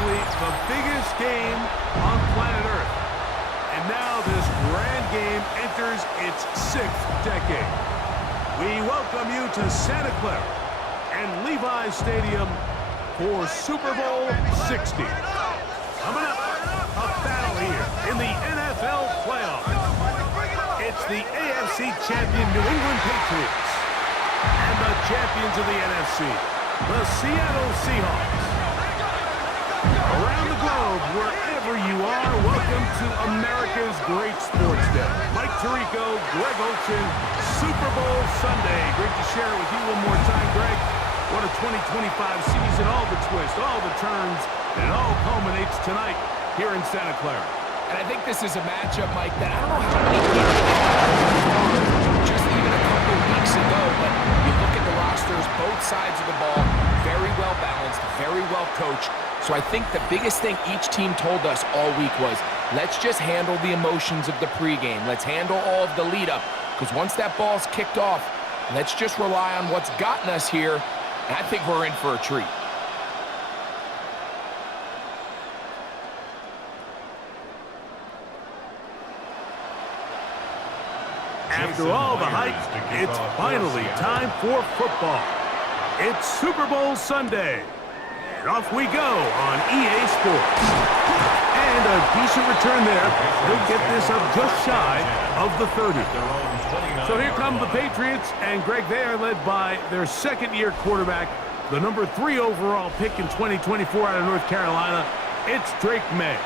likely the biggest game on planet Earth. And now this grand game enters its 6th decade. We welcome you to Santa Clara and Levi's Stadium for Super Bowl 60. Coming up, a battle here in the NFL playoffs. It's the AFC champion New England Patriots and the champions of the NFC, the Seattle Seahawks. Around the globe, wherever you are, welcome to America's great sports day. Mike Tirico, Greg Olsen, Super Bowl Sunday. Great to share it with you one more time, Greg. What a 2025 season, all the twists, all the turns, and it all culminates tonight here in Santa Clara. And I think this is a matchup, Mike, that I don't know how many people thought just even a couple of weeks ago, but you look at the rosters, both sides of the ball, very well balanced, very well coached. So I think the biggest thing each team told us all week was, let's just handle the emotions of the pregame. Let's handle all of the lead-up, because once that ball's kicked off, let's just rely on what's gotten us here, and I think we're in for a treat. After all the hype, it's finally time for football. It's Super Bowl Sunday. And off we go on EA Sports. And a decent return there. They'll get this up just shy of the 30. So here come the Patriots, and Greg, they are led by their second-year quarterback, the number 3 overall pick in 2024 out of North Carolina. It's Drake May.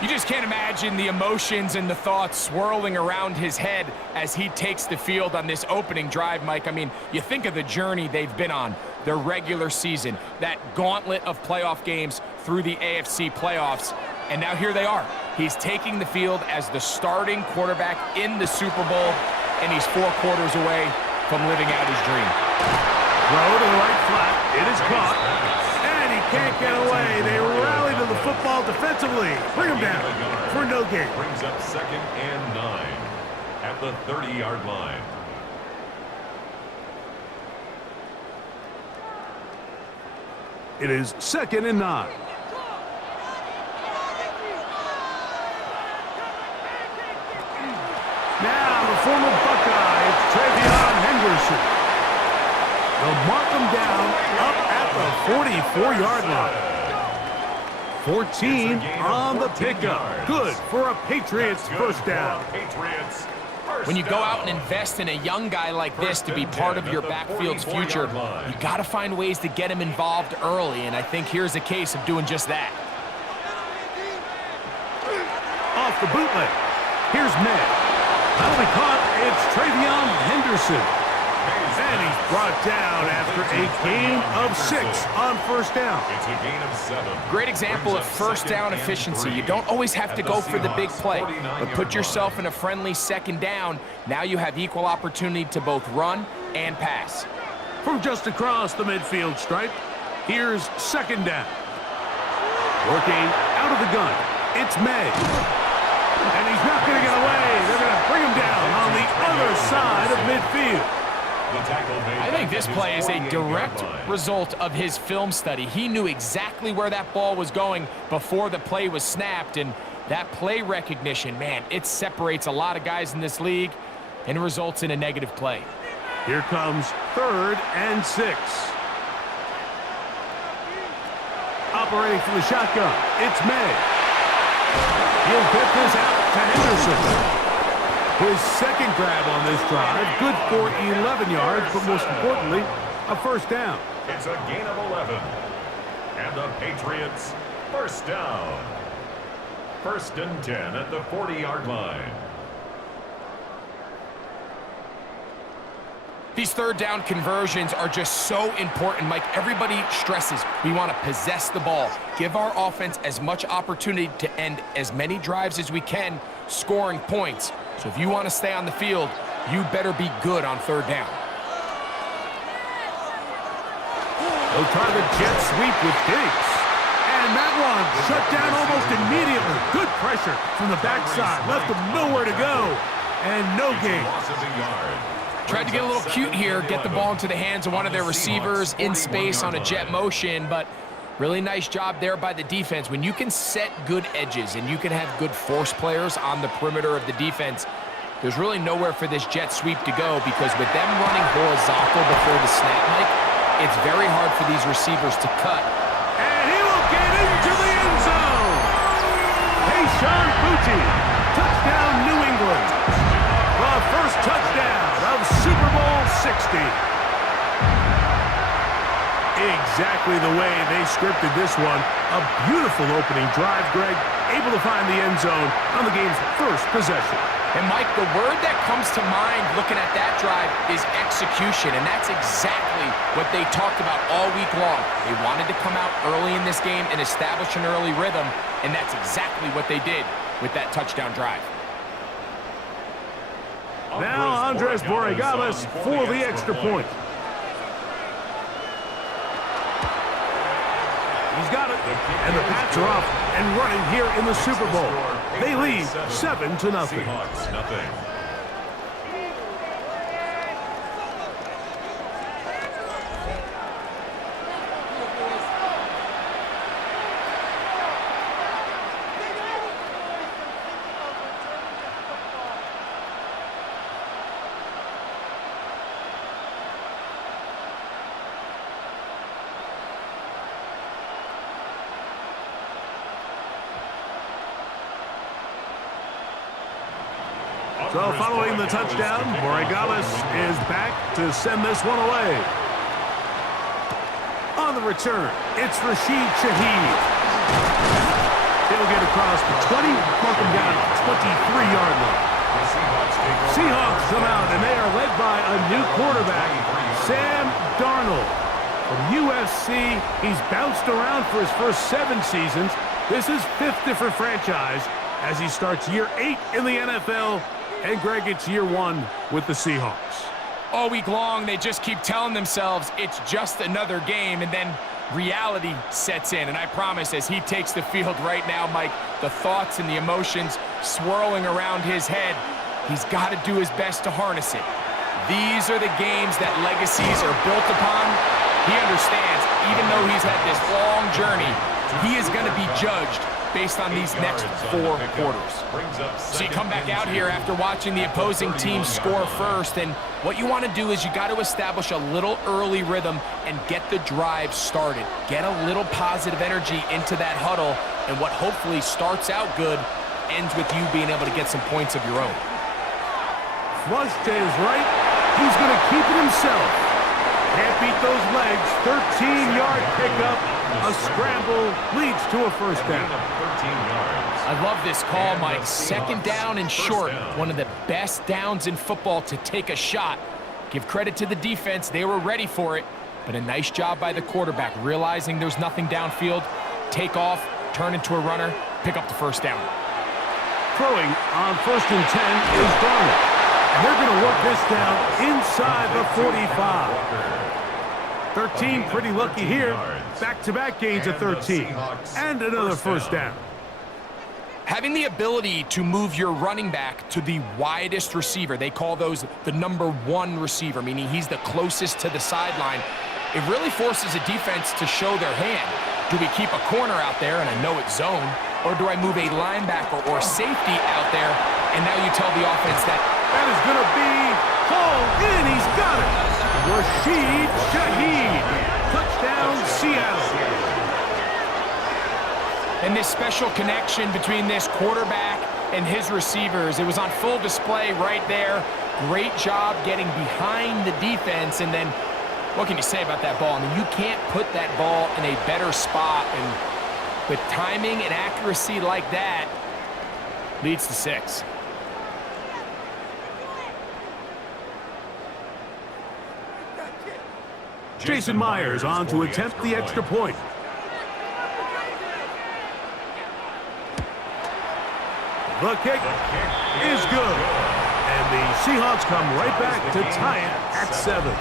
You just can't imagine the emotions and the thoughts swirling around his head as he takes the field on this opening drive, Mike. I mean, you think of the journey they've been on, their regular season, that gauntlet of playoff games through the AFC playoffs, and now here they are. He's taking the field as the starting quarterback in the Super Bowl, and he's 4 quarters away from living out his dream. Throw to the right flat. It is caught. And he can't get away. They rally to the football defensively. Bring him down for no gain. Brings up 2nd and 9 at the 30-yard line. It is 2nd and 9. Now the former Buckeye, it's Travion Henderson. They'll mark him down up at the 44-yard line. 14 on the pickup. Good for a Patriots first down. When you go out and invest in a young guy like this to be part of your backfield's future, you got to find ways to get him involved early, and I think here's a case of doing just that. Off the bootleg. Here's May. That'll be caught. It's Travion Henderson. And he's brought down after a gain of 6 on first down. It's a gain of 7. Great example of first down efficiency. You don't always have to go for the big play, but put yourself in a friendly second down. Now you have equal opportunity to both run and pass. From just across the midfield stripe, here's 2nd down. Working out of the gun, it's May. And he's not going to get away. They're going to bring him down on the other side of midfield. I think this play is a direct result of his film study. He knew exactly where that ball was going before the play was snapped, and that play recognition, man, it separates a lot of guys in this league and results in a negative play. Here comes 3rd and 6. Operating from the shotgun, it's May. He'll get this out to Henderson. His second grab on this drive, good for 11 yards, but most importantly, a first down. It's a gain of 11. And the Patriots, first down. 1st and 10 at the 40-yard line. These 3rd down conversions are just so important, Mike. Everybody stresses we want to possess the ball, give our offense as much opportunity to end as many drives as we can, scoring points. So if you want to stay on the field, you better be good on 3rd down. They'll try the jet sweep with Diggs. And that one shut down almost immediately. Good pressure from the backside. Left him nowhere to go. And no gain. Tried to get a little cute here, get the ball into the hands of one of their receivers in space on a jet motion, but Really nice job there by the defense. When you can set good edges and you can have good force players on the perimeter of the defense, there's really nowhere for this jet sweep to go, because with them running horizontal before the snap, Mike, it's very hard for these receivers to cut. And he will get into the end zone. Sean Booty, touchdown New England. The first touchdown of Super Bowl 60. Exactly the way they scripted this one. A beautiful opening drive, Greg. Able to find the end zone on the game's first possession. And, Mike, the word that comes to mind looking at that drive is execution, and that's exactly what they talked about all week long. They wanted to come out early in this game and establish an early rhythm, and that's exactly what they did with that touchdown drive. Now Andres Borregales for the extra point. He's got it, and the Pats are off and running here in the Super Bowl. They lead 7-0. Seahawks, nothing. So following the touchdown, Borregales is back to send this one away. On the return, it's Rashid Shaheed. He'll get across the 20, mark him down at the 23-yard line. Seahawks come out, and they are led by a new quarterback, Sam Darnold. From USC, he's bounced around for his first 7 seasons. This is 5th different franchise as he starts year 8 in the NFL. And, Greg, it's year 1 with the Seahawks. All week long, they just keep telling themselves it's just another game, and then reality sets in. And I promise, as he takes the field right now, Mike, the thoughts and the emotions swirling around his head, he's got to do his best to harness it. These are the games that legacies are built upon. He understands, even though he's had this long journey, he is going to be judged based on these next 4 quarters. So you come back out here after watching the opposing team score first, and what you want to do is you got to establish a little early rhythm and get the drive started. Get a little positive energy into that huddle, and what hopefully starts out good ends with you being able to get some points of your own. Flush to his right. He's going to keep it himself. Can't beat those legs. 13-yard pickup. A scramble leads to a first down. I love this call, Mike. 2nd down and short. One of the best downs in football to take a shot. Give credit to the defense. They were ready for it. But a nice job by the quarterback, realizing there's nothing downfield. Take off, turn into a runner, pick up the first down. Throwing on 1st and 10 is Darnold. And they're going to work this down inside the 45. 13 pretty lucky here. Back-to-back gains of 13. And another first down. Having the ability to move your running back to the widest receiver, they call those the number 1 receiver, meaning he's the closest to the sideline. It really forces a defense to show their hand. Do we keep a corner out there, and I know it's zone, or do I move a linebacker or safety out there, and now you tell the offense that is going to be hauled in. He's got it. Rashid Shaheed. Touchdown, Seattle. And this special connection between this quarterback and his receivers, it was on full display right there. Great job getting behind the defense, and then what can you say about that ball? I mean, you can't put that ball in a better spot, and with timing and accuracy like that, leads to 6. Jason Myers on to attempt the extra point. The kick is good. And the Seahawks come right back to tie it at 7.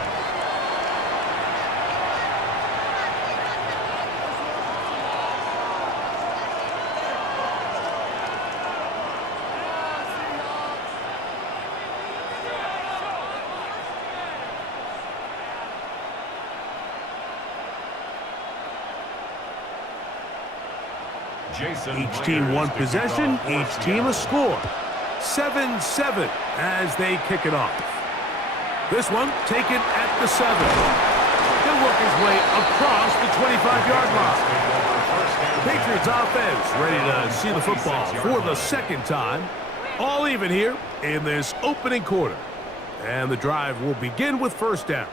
Each team one possession, each team a score. 7-7 as they kick it off. This one taken at the 7. He'll work his way across the 25-yard line. The Patriots offense ready to see the football for the second time. All even here in this opening quarter. And the drive will begin with first down.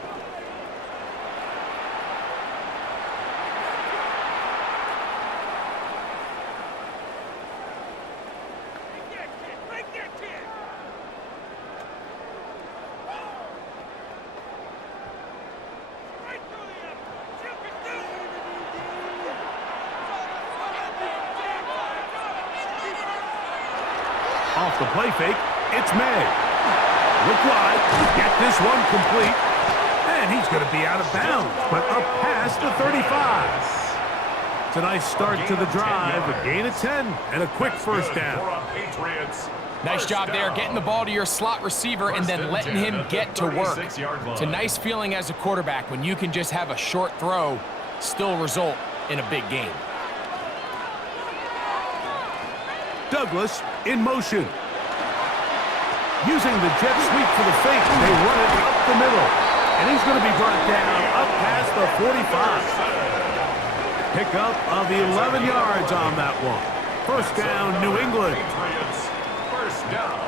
Off the play fake, it's May. Look wide, get this one complete. And he's going to be out of bounds, but up past the 35. It's a nice start to the drive, a gain of 10, and a quick first down. Nice job there, getting the ball to your slot receiver and then letting him get to work. It's a nice feeling as a quarterback when you can just have a short throw, still result in a big game. Douglas in motion. Using the jet sweep for the fake, they run it up the middle. And he's going to be brought down up past the 45. Pickup of 11 yards on that one. First down, New England. First down.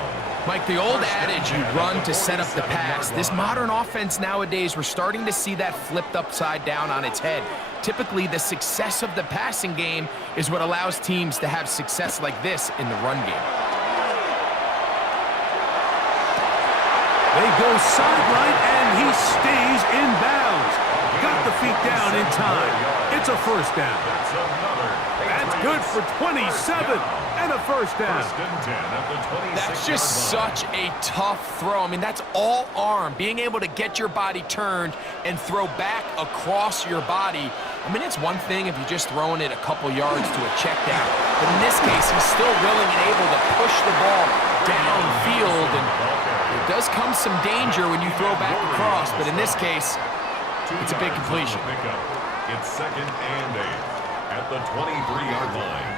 Mike, the old adage, you run to set up the pass. This modern offense nowadays, we're starting to see that flipped upside down on its head. Typically, the success of the passing game is what allows teams to have success like this in the run game. They go sideline, and he stays in bounds. Got the feet down in time. It's a first down. That's good for 27 and a first down. That's just such a tough throw. I mean, that's all arm. Being able to get your body turned and throw back across your body. I mean, it's one thing if you're just throwing it a couple yards to a check down. But in this case, he's still willing and able to push the ball downfield. And it does come some danger when you throw back across. But in this case, it's a big completion. It's second and 8 at the 23-yard line.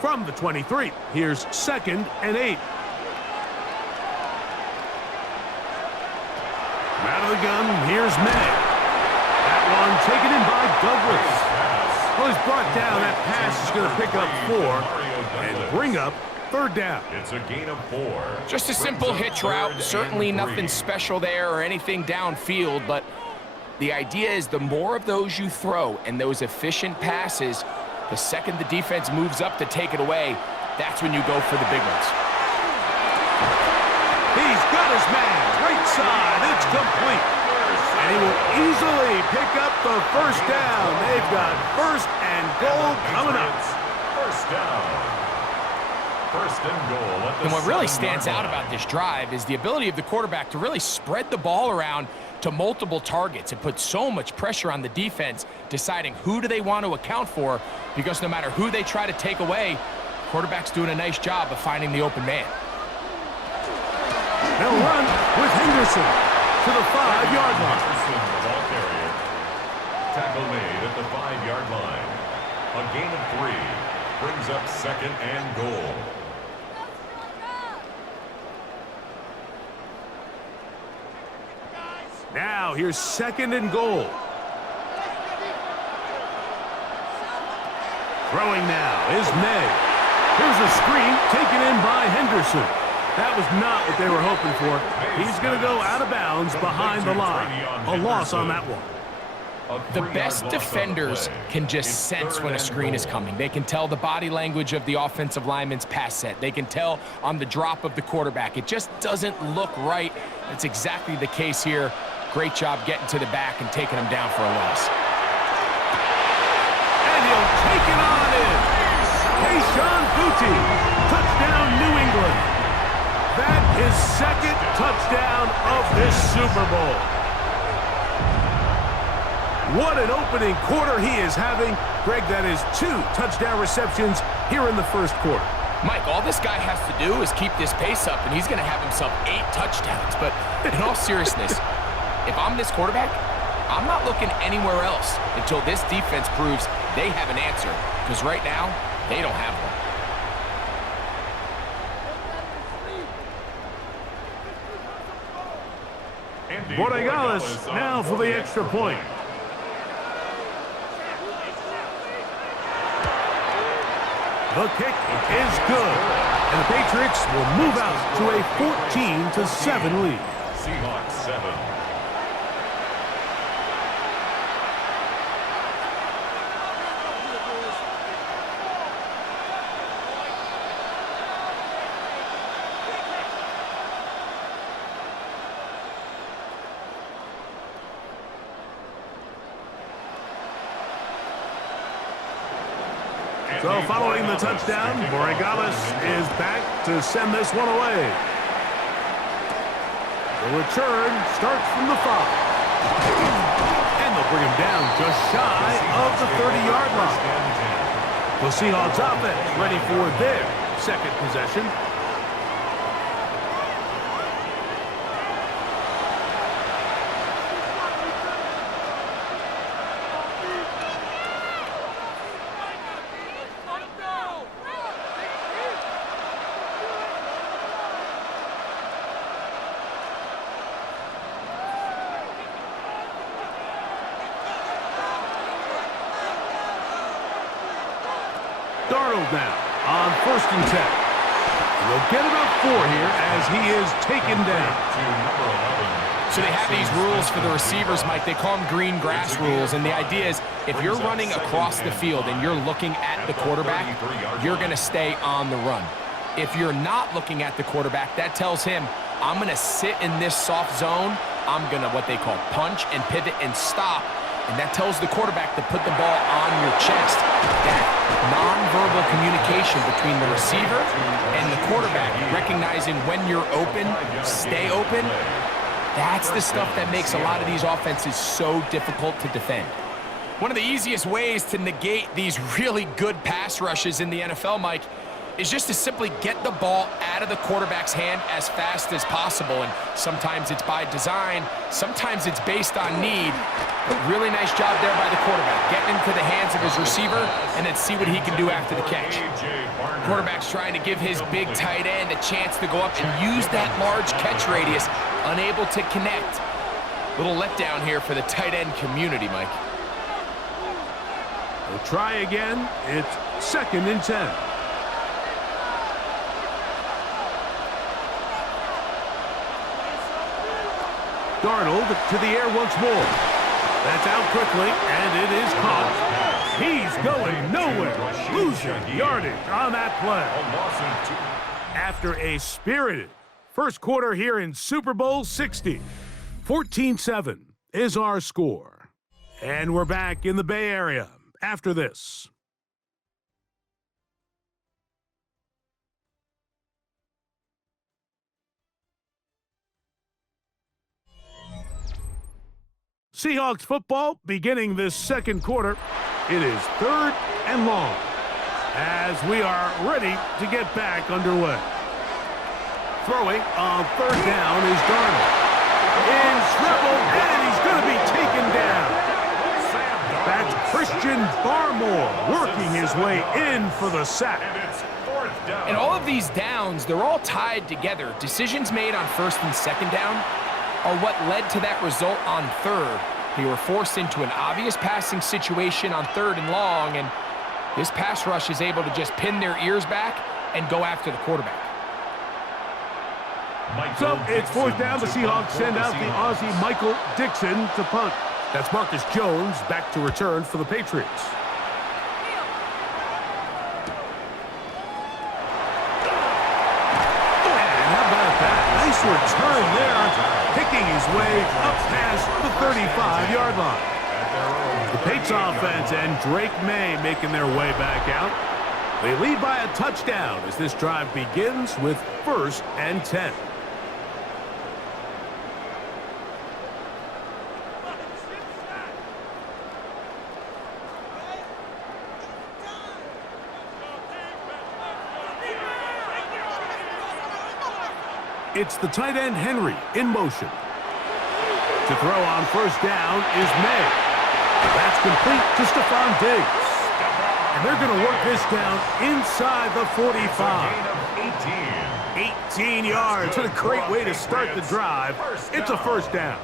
From the 23, here's second and 8. Out of the gun, here's May. That one taken in by Douglas. Well, he's brought down. That pass is going to pick up 4 and bring up third down. It's a gain of 4. Just a simple hitch route. Certainly nothing special there or anything downfield, but the idea is the more of those you throw and those efficient passes, the second the defense moves up to take it away, that's when you go for the big ones. He's got his man. Right side. It's complete. And he will easily pick up the first down. They've got first and goal coming up. First down. First and goal. And what really stands out about this drive is the ability of the quarterback to really spread the ball around to multiple targets and put so much pressure on the defense, deciding who do they want to account for, because no matter who they try to take away, the quarterback's doing a nice job of finding the open man. They'll run with Henderson to the 5-yard line. The ball carrier. Tackle made at the 5-yard line. A gain of 3 brings up second and goal. Now here's second and goal. Throwing now is May. Here's a screen taken in by Henderson. That was not what they were hoping for. He's going to go out of bounds behind the line. A loss on that one. The best defenders can just sense when a screen is coming. They can tell the body language of the offensive lineman's pass set. They can tell on the drop of the quarterback. It just doesn't look right. That's exactly the case here. Great job getting to the back and taking him down for a loss. And he'll take it on in. Keyshawn Boutte. Touchdown, New England. That is second touchdown of this Super Bowl. What an opening quarter he is having. Greg, that is 2 touchdown receptions here in the first quarter. Mike, all this guy has to do is keep this pace up, and he's going to have himself 8 touchdowns. But in all seriousness, if I'm this quarterback, I'm not looking anywhere else until this defense proves they have an answer, because right now, they don't have one. Borregales now for the extra point. The kick is good, and the Patriots will move out to a 14-7 lead. Seahawks 7. So following the touchdown, Borregales is back to send this one away. The return starts from the 5. And they'll bring him down just shy of the 30-yard line. The Seahawks offense ready for their second possession. Darnold now on 1st and 10. And they'll get about 4 here as he is taken down. So they have these rules for the receivers, Mike. They call them green grass rules, and the idea is if you're running across the field and you're looking at the quarterback, you're going to stay on the run. If you're not looking at the quarterback, that tells him, I'm going to sit in this soft zone. I'm going to what they call punch and pivot and stop. And that tells the quarterback to put the ball on your chest. That nonverbal communication between the receiver and the quarterback, recognizing when you're open, stay open, that's the stuff that makes a lot of these offenses so difficult to defend. One of the easiest ways to negate these really good pass rushes in the NFL, Mike, is just to simply get the ball out of the quarterback's hand as fast as possible. And sometimes it's by design, sometimes it's based on need. But really nice job there by the quarterback, getting into the hands of his receiver and then see what he can do after the catch. Quarterback's trying to give his big tight end a chance to go up and use that large catch radius, unable to connect. Little letdown here for the tight end community, Mike. We'll try again. It's 2nd and 10. Darnold to the air once more. That's out quickly, and it is caught. He's going nowhere. Losing yardage on that play. After a spirited first quarter here in Super Bowl 60, 14-7 is our score. And we're back in the Bay Area after this. Seahawks football beginning this second quarter. It is 3rd and long as we are ready to get back underway. Throwing on 3rd down is Darnold. In trouble, and he's going to be taken down. That's Christian Barmore working his way in for the sack. And all of these downs, they're all tied together. Decisions made on 1st and 2nd down are what led to that result on 3rd. They were forced into an obvious passing situation on 3rd and long, and this pass rush is able to just pin their ears back and go after the quarterback. So it's 4th down. The Seahawks send out the Aussie Michael Dixon to punt. That's Marcus Jones back to return for the Patriots. And how about that? Nice return there, picking his way up past the 35-yard line. The Patriots offense and Drake May making their way back out. They lead by a touchdown as this drive begins with 1st and 10. It's the tight end Henry in motion. To throw on first down is May. That's complete to Stephon Diggs. And they're going to work this down inside the 45. 18 yards. What a great way to start the drive. It's a first down.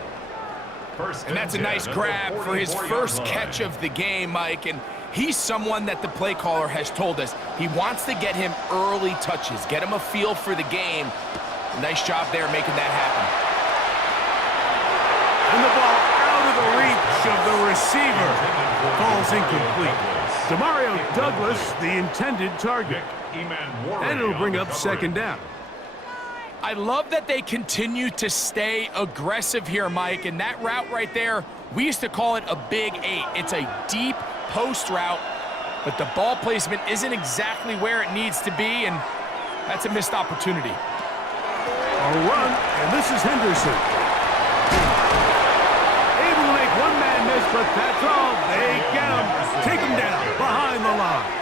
And that's a nice grab for his first catch of the game, Mike. And he's someone that the play caller has told us he wants to get him early touches, get him a feel for the game. Nice job there making that happen. And the ball out of the reach of the receiver. Falls incomplete. Demario Douglas, the intended target. And it'll bring up second down. I love that they continue to stay aggressive here, Mike. And that route right there, we used to call it a big 8. It's a deep post route, but the ball placement isn't exactly where it needs to be, and that's a missed opportunity. A run, and this is Henderson. Able to make one man miss, but that's all. They get him. Take him down behind the line.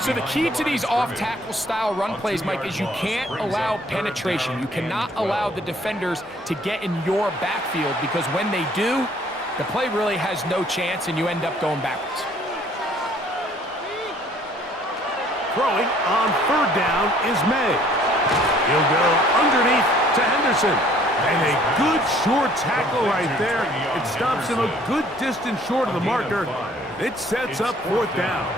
So the key to these off-tackle style run plays, Mike, is you can't allow penetration. You cannot allow the defenders to get in your backfield, because when they do, the play really has no chance and you end up going backwards. Throwing on third down is May. He'll go underneath to Henderson. And a good short tackle right there. It stops him a good distance short of the marker. It sets up fourth down.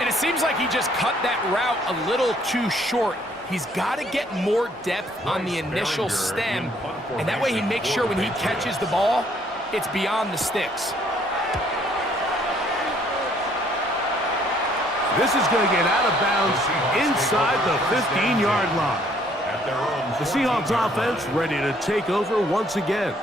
And it seems like he just cut that route a little too short. He's got to get more depth on the initial stem, and that way he makes sure when he catches the ball, it's beyond the sticks. This is going to get out of bounds inside the 15-yard line. The Seahawks offense ready to take over once again.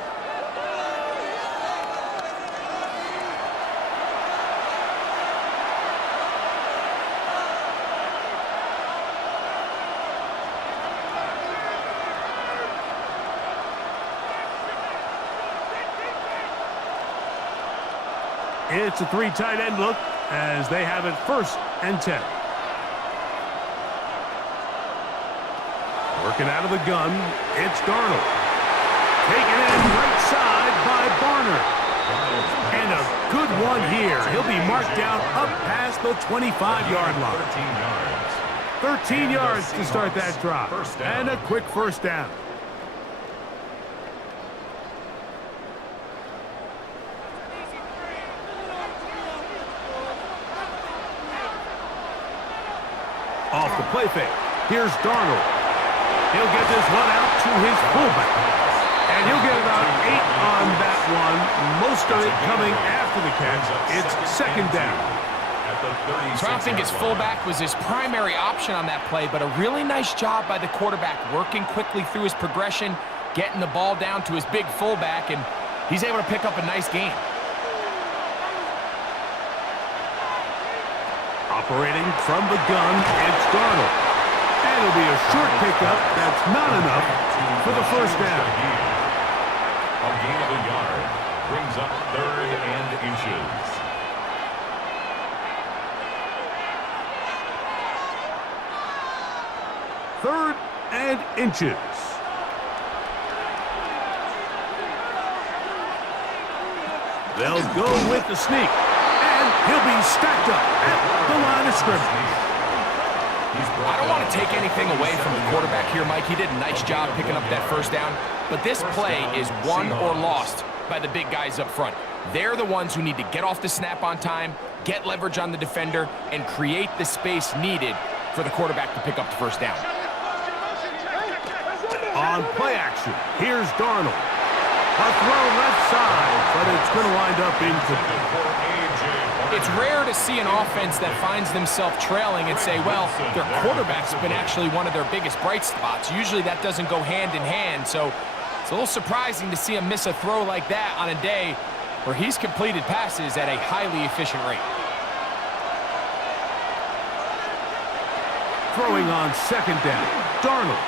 It's a three tight end look as they have it first and 10. Working out of the gun, it's Darnold. Taken in right side by Barner. And a good one here. He'll be marked down up past the 25-yard line. 13 yards to start that drive. And a quick first down. Off the play fake. Here's Darnold. He'll get this one out to his fullback. And he'll get about 8 on that one. Most of it coming after the catch. It's second down. So I don't think his fullback was his primary option on that play, but a really nice job by the quarterback working quickly through his progression, getting the ball down to his big fullback, and he's able to pick up a nice gain. Operating from the gun, it's Darnold. And it'll be a short pickup. That's not enough for the first down. A gain of a yard brings up 3rd and inches. Third and inches. They'll go with the sneak. And he'll be stacked up at the line of scrimmage. I don't want to take anything away from the quarterback here, Mike. He did a nice job picking up that first down. But this play is won or lost by the big guys up front. They're the ones who need to get off the snap on time, get leverage on the defender, and create the space needed for the quarterback to pick up the first down. On play action, here's Darnold. A throw left side, but it's going to wind up incomplete. It's rare to see an offense that finds themselves trailing and say, well, their quarterback's been actually one of their biggest bright spots. Usually that doesn't go hand in hand, so it's a little surprising to see him miss a throw like that on a day where he's completed passes at a highly efficient rate. Throwing on second down, Darnold.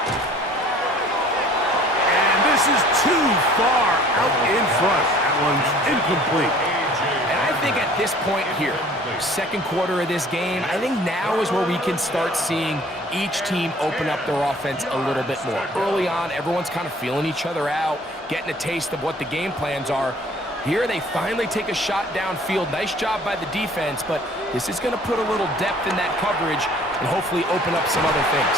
This is too far out in front. That one's incomplete. And I think at this point here, second quarter of this game, I think now is where we can start seeing each team open up their offense a little bit more. Early on, everyone's kind of feeling each other out, getting a taste of what the game plans are. Here they finally take a shot downfield. Nice job by the defense, but this is going to put a little depth in that coverage and hopefully open up some other things.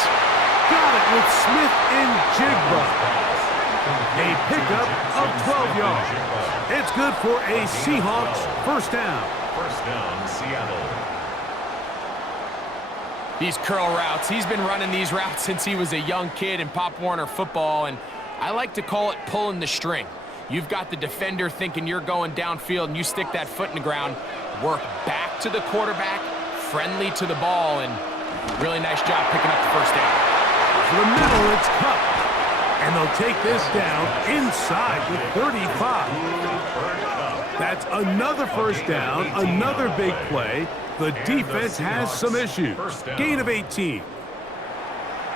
Got it with Smith and Jigba. A pickup of 12 yards. It's good for a Seahawks first down. First down, Seattle. These curl routes, he's been running these routes since he was a young kid in Pop Warner football, and I like to call it pulling the string. You've got the defender thinking you're going downfield, and you stick that foot in the ground, work back to the quarterback, friendly to the ball, and really nice job picking up the first down. To the middle, it's Cup. And they'll take this down inside the 35. That's another first down, another big play. The defense has some issues. Gain of 18.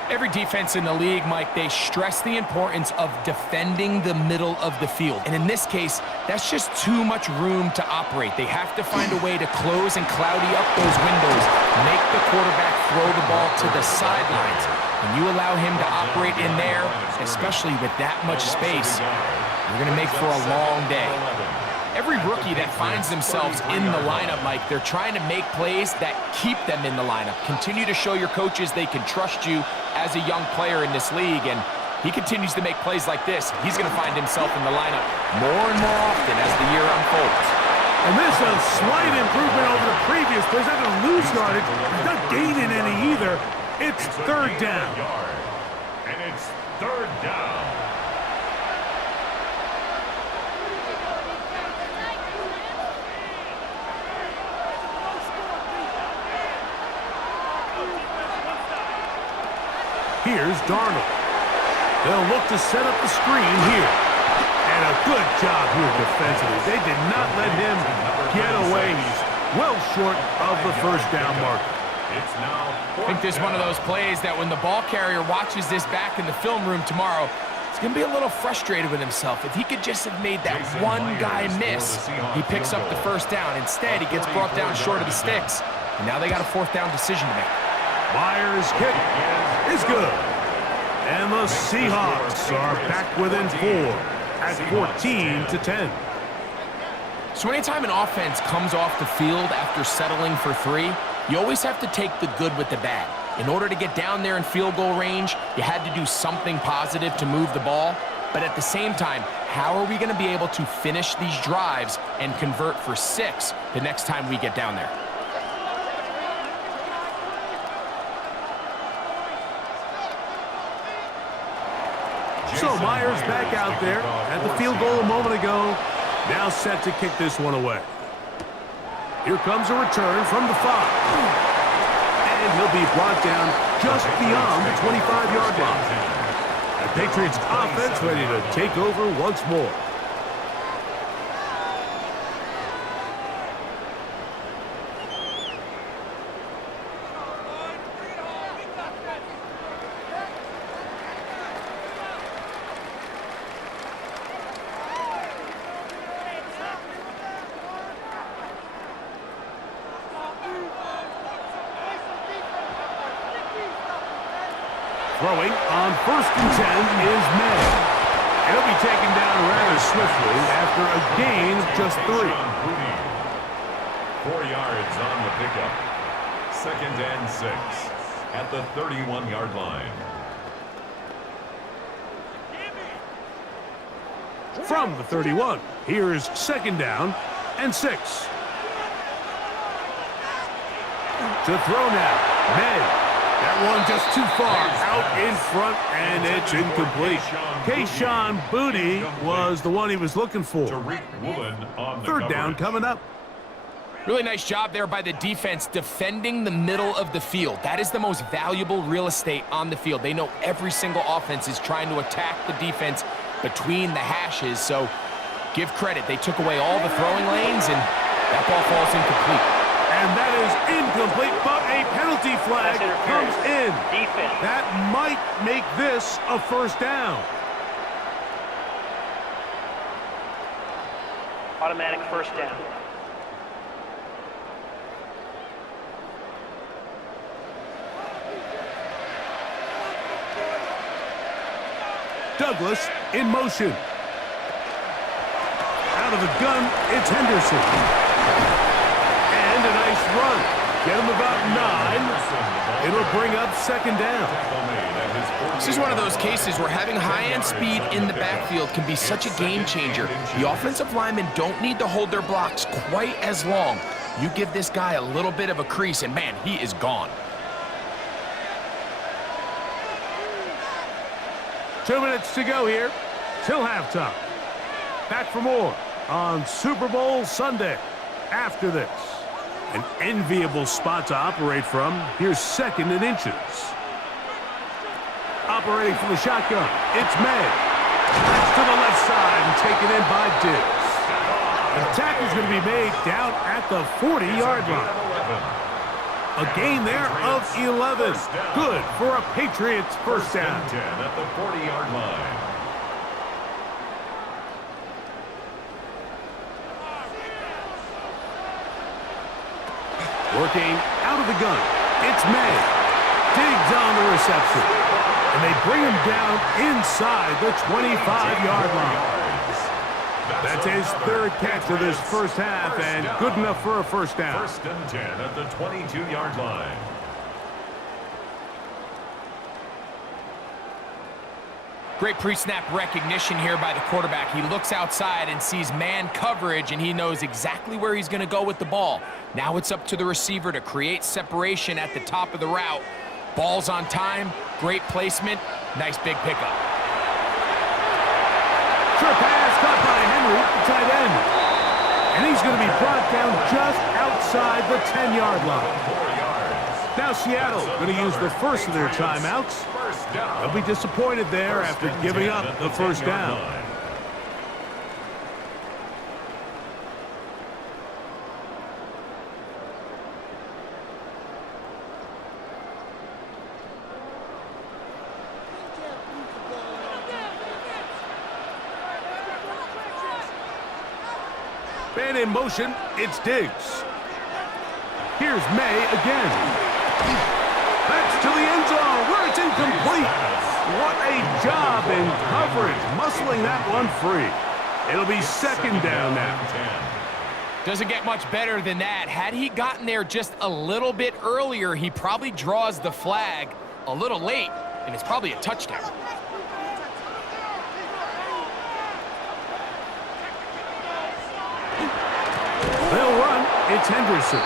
Every defense in the league, Mike, they stress the importance of defending the middle of the field. And in this case, that's just too much room to operate. They have to find a way to close and cloudy up those windows, make the quarterback throw the ball to the sidelines. When you allow him to operate in there, especially with that much space, you're going to make for a long day. Every rookie that finds themselves in the lineup, Mike, they're trying to make plays that keep them in the lineup. Continue to show your coaches they can trust you as a young player in this league, and he continues to make plays like this. He's going to find himself in the lineup more and more often as the year unfolds. And this is a slight improvement over the previous plays. Not going to lose yardage. He's not gaining any either. It's third down. And it's third down. Here's Darnold. They'll look to set up the screen here. And a good job here defensively. They did not let him get away. He's well short of the first down marker. It's now I think this is one of those plays that when the ball carrier watches this back in the film room tomorrow, he's going to be a little frustrated with himself. If he could just have made that one guy miss, he picks up the first down. Instead, he gets brought down short of the sticks. And now they got a fourth down decision to make. Myers' kick is good. And the Seahawks are back within 4 at 14-10. So anytime an offense comes off the field after settling for 3, you always have to take the good with the bad. In order to get down there in field goal range, you had to do something positive to move the ball. But at the same time, how are we going to be able to finish these drives and convert for 6 the next time we get down there? So Myers back out there at the field goal a moment ago. Now set to kick this one away. Here comes a return from the 5. And he'll be brought down just beyond the 25-yard line. The Patriots offense ready to take over once more. Throwing on 1st and 10 is Madden. He'll be taken down rather swiftly after a gain of just 3. 4 yards on the pickup. 2nd and 6 at the 31-yard line. From the 31, here's 2nd down and 6. To throw now, Madden. That one just too far out in front, and it's incomplete. Kayshon Boutte was the one he was looking for. Third down coming up. Really nice job there by the defense defending the middle of the field. That is the most valuable real estate on the field. They know every single offense is trying to attack the defense between the hashes, so give credit. They took away all the throwing lanes, and that ball falls incomplete. And that is incomplete, but a penalty flag comes in. That might make this a first down. Automatic first down. Douglas in motion. Out of the gun, it's Henderson. And a nice run. Get him about 9. It'll bring up second down. This is one of those cases where having high-end speed in the backfield can be such a game changer. The offensive linemen don't need to hold their blocks quite as long. You give this guy a little bit of a crease, and man, he is gone. 2 minutes to go here till halftime. Back for more on Super Bowl Sunday. After this, an enviable spot to operate from. Here's second and inches. Operating from the shotgun, it's May. That's to the left side and taken in by Diggs. The tackle's going to be made down at the 40-yard line. A gain there of 11. Good for a Patriots first down. 10 at the 40-yard line. Working out of the gun, it's May. Diggs on the reception. And they bring him down inside the 25-yard line. That's his third catch of this first half, and good enough for a first down. First and 10 at the 22-yard line. Great pre-snap recognition here by the quarterback. He looks outside and sees man coverage, and he knows exactly where he's going to go with the ball. Now it's up to the receiver to create separation at the top of the route. Ball's on time, great placement, nice big pickup. Sure pass caught by Henry, the tight end. And he's going to be brought down just outside the 10-yard line. Now Seattle going to use the first of their timeouts. They'll be disappointed there after giving up the first down. Man in motion, it's Diggs. Here's May again. That's to the end zone where it's incomplete. What a job in coverage, muscling that one free. It'll be second down now. Doesn't get much better than that. Had he gotten there just a little bit earlier, he probably draws the flag a little late, and it's probably a touchdown. They'll run. It's Henderson.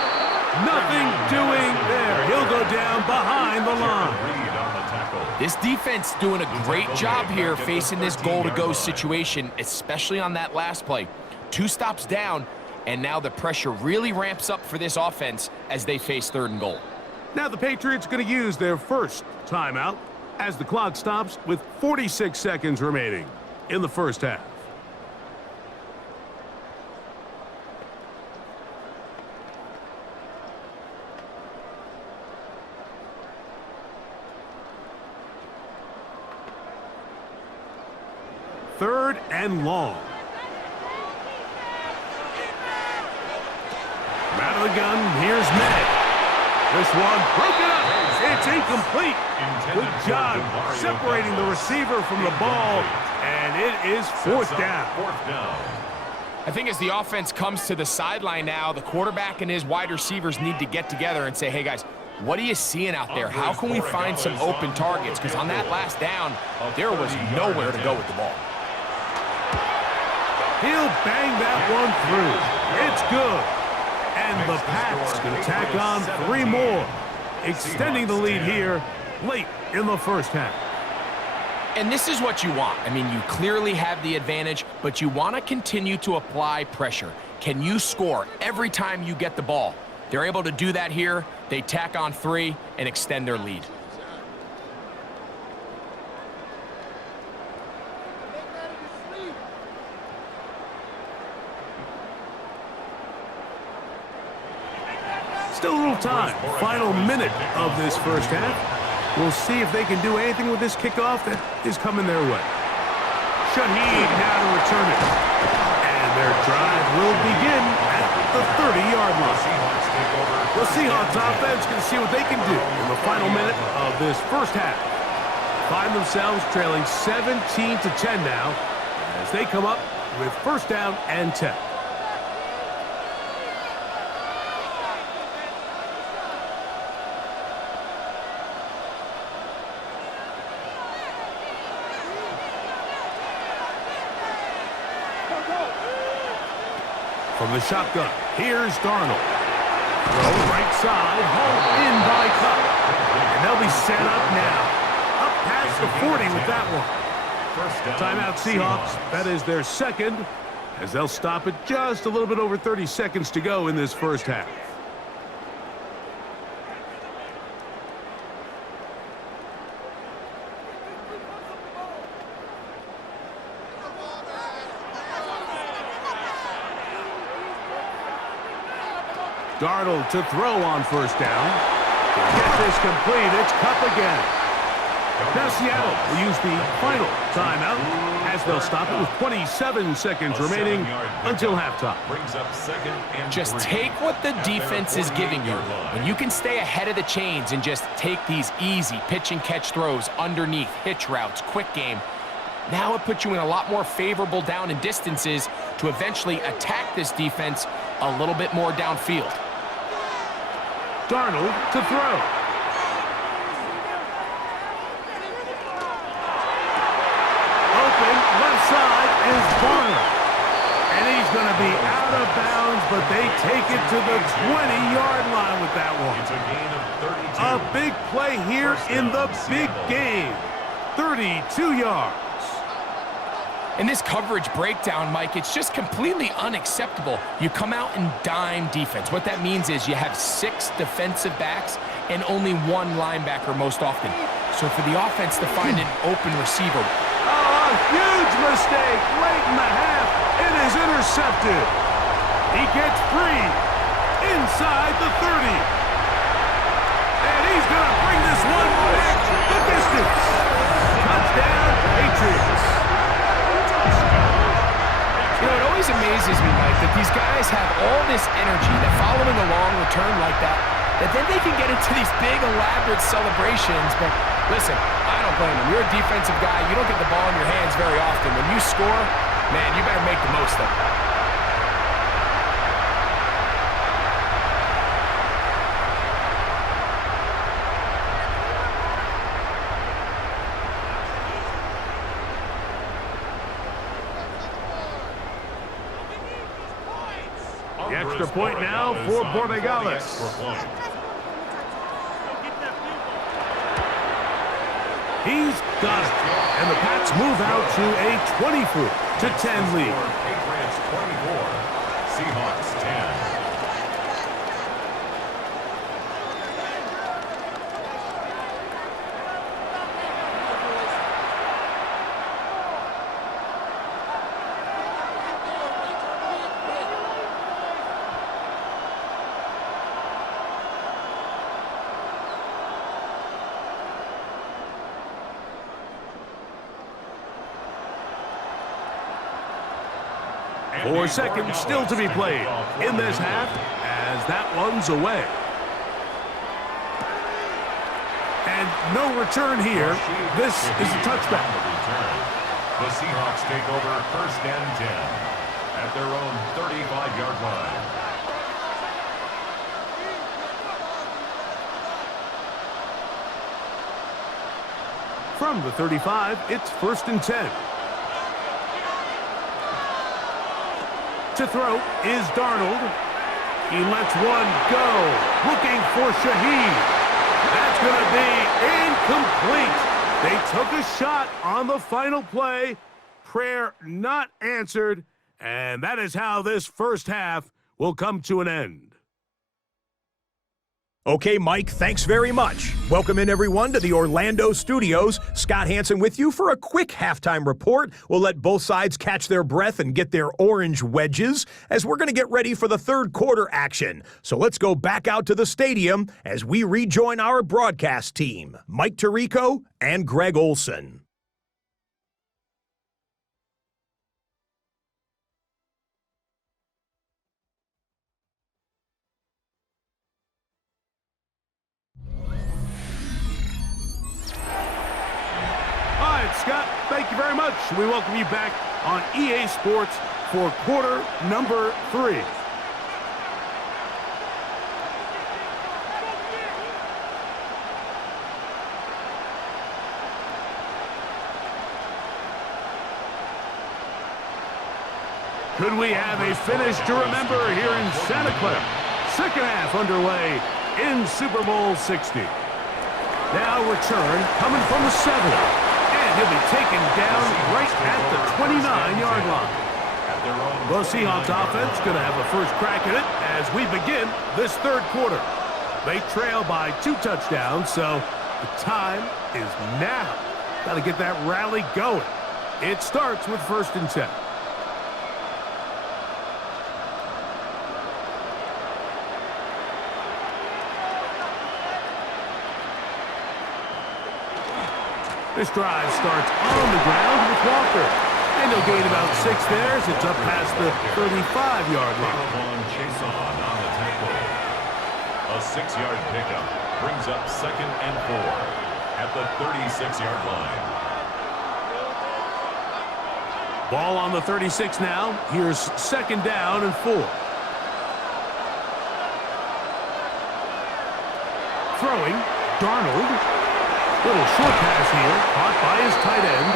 Nothing doing there. He'll go down behind the line. This defense doing a great job here facing this goal-to-go situation, especially on that last play. 2 stops down, and now the pressure really ramps up for this offense as they face 3rd and goal. Now the Patriots going to use their first timeout as the clock stops with 46 seconds remaining in the first half. Third and long. Out of the gun, here's May. This one broken up. It's incomplete. Good job separating the receiver from the ball, and it is fourth down. I think as the offense comes to the sideline now, the quarterback and his wide receivers need to get together and say, hey guys, what are you seeing out there? How can we find some open targets? Because on that last down, there was nowhere to go with the ball. He'll bang that one through. It's good. And the Pats going to tack on 3 more, extending the lead here late in the first half. And this is what you want. I mean, you clearly have the advantage, but you want to continue to apply pressure. Can you score every time you get the ball? They're able to do that here. They tack on 3 and extend their lead. Still a little time. Final minute of this first half. We'll see if they can do anything with this kickoff that is coming their way. Shaheed now to return it. And their drive will begin at the 30-yard line. The Seahawks offense can see what they can do in the final minute of this first half. find themselves trailing 17-10 now as they come up with first down and 10. From the shotgun, here's Darnold. Throw right side, home in by Cup. And they'll be set up now. Up past the 40 with that one. Timeout Seahawks. That is their second, as they'll stop it just a little bit over 30 seconds to go in this first half. Darnold to throw on first down. Get this complete. It's Cup again. Now Seattle will use the final timeout as they'll stop it with 27 seconds remaining until halftime. Just take what the defense is giving you. When you can stay ahead of the chains and just take these easy pitch and catch throws underneath, hitch routes, quick game, now it puts you in a lot more favorable down and distances to eventually attack this defense a little bit more downfield. Darnold to throw. Open, left side is Barner. And he's going to be out of bounds, but they take it to the 20-yard line with that one. It's a gain of 32. A big play here in the big game. 32 yards. In this coverage breakdown, Mike, it's just completely unacceptable. You come out in dime defense. What that means is you have 6 defensive backs and only 1 linebacker most often. So for the offense to find an open receiver. Oh, a huge mistake late in the half. It is intercepted. He gets free inside the 30. And he's going to bring this one back the distance. Touchdown, Patriots. You know, it always amazes me, Mike, that these guys have all this energy that following a long return like that then they can get into these big, elaborate celebrations. But listen, I don't blame them. You're a defensive guy. You don't get the ball in your hands very often. When you score, man, you better make the most of it. The extra point now for Borregales. He's got it. And the Pats move out to a 24-10 lead. Patriots 24, Seahawks 10. Four seconds still to be played in this half as that one's away. And no return here. This is a touchback. The Seahawks take over first and 10 at their own 35-yard line. From the 35, it's first and 10. To throw is Darnold. He lets one go. Looking for Shaheed. That's going to be incomplete. They took a shot on the final play. Prayer not answered. And that is how this first half will come to an end. Okay, Mike, thanks very much. Welcome in, everyone, to the Orlando studios. Scott Hansen with you for a quick halftime report. We'll let both sides catch their breath and get their orange wedges as we're going to get ready for the third quarter action. So let's go back out to the stadium as we rejoin our broadcast team, Mike Tirico and Greg Olson. very much. We welcome you back on EA Sports for quarter number 3. Could we have a finish to remember here in Santa Clara? Second half underway in Super Bowl 60. Now return coming from the 7. And he'll be taken down right at the 29-yard line. The Seahawks offense going to have a first crack at it as we begin this third quarter. They trail by 2 touchdowns, so the time is now. Got to get that rally going. It starts with 1st and 10. This drive starts on the ground with Walker. And they'll gain about 6 there as it's up past the 35-yard line. Chase on the tackle. A 6-yard pickup brings up 2nd and 4 at the 36-yard line. Ball on the 36 now. Here's 2nd down and 4. Throwing, Darnold. Little short pass here, caught by his tight end,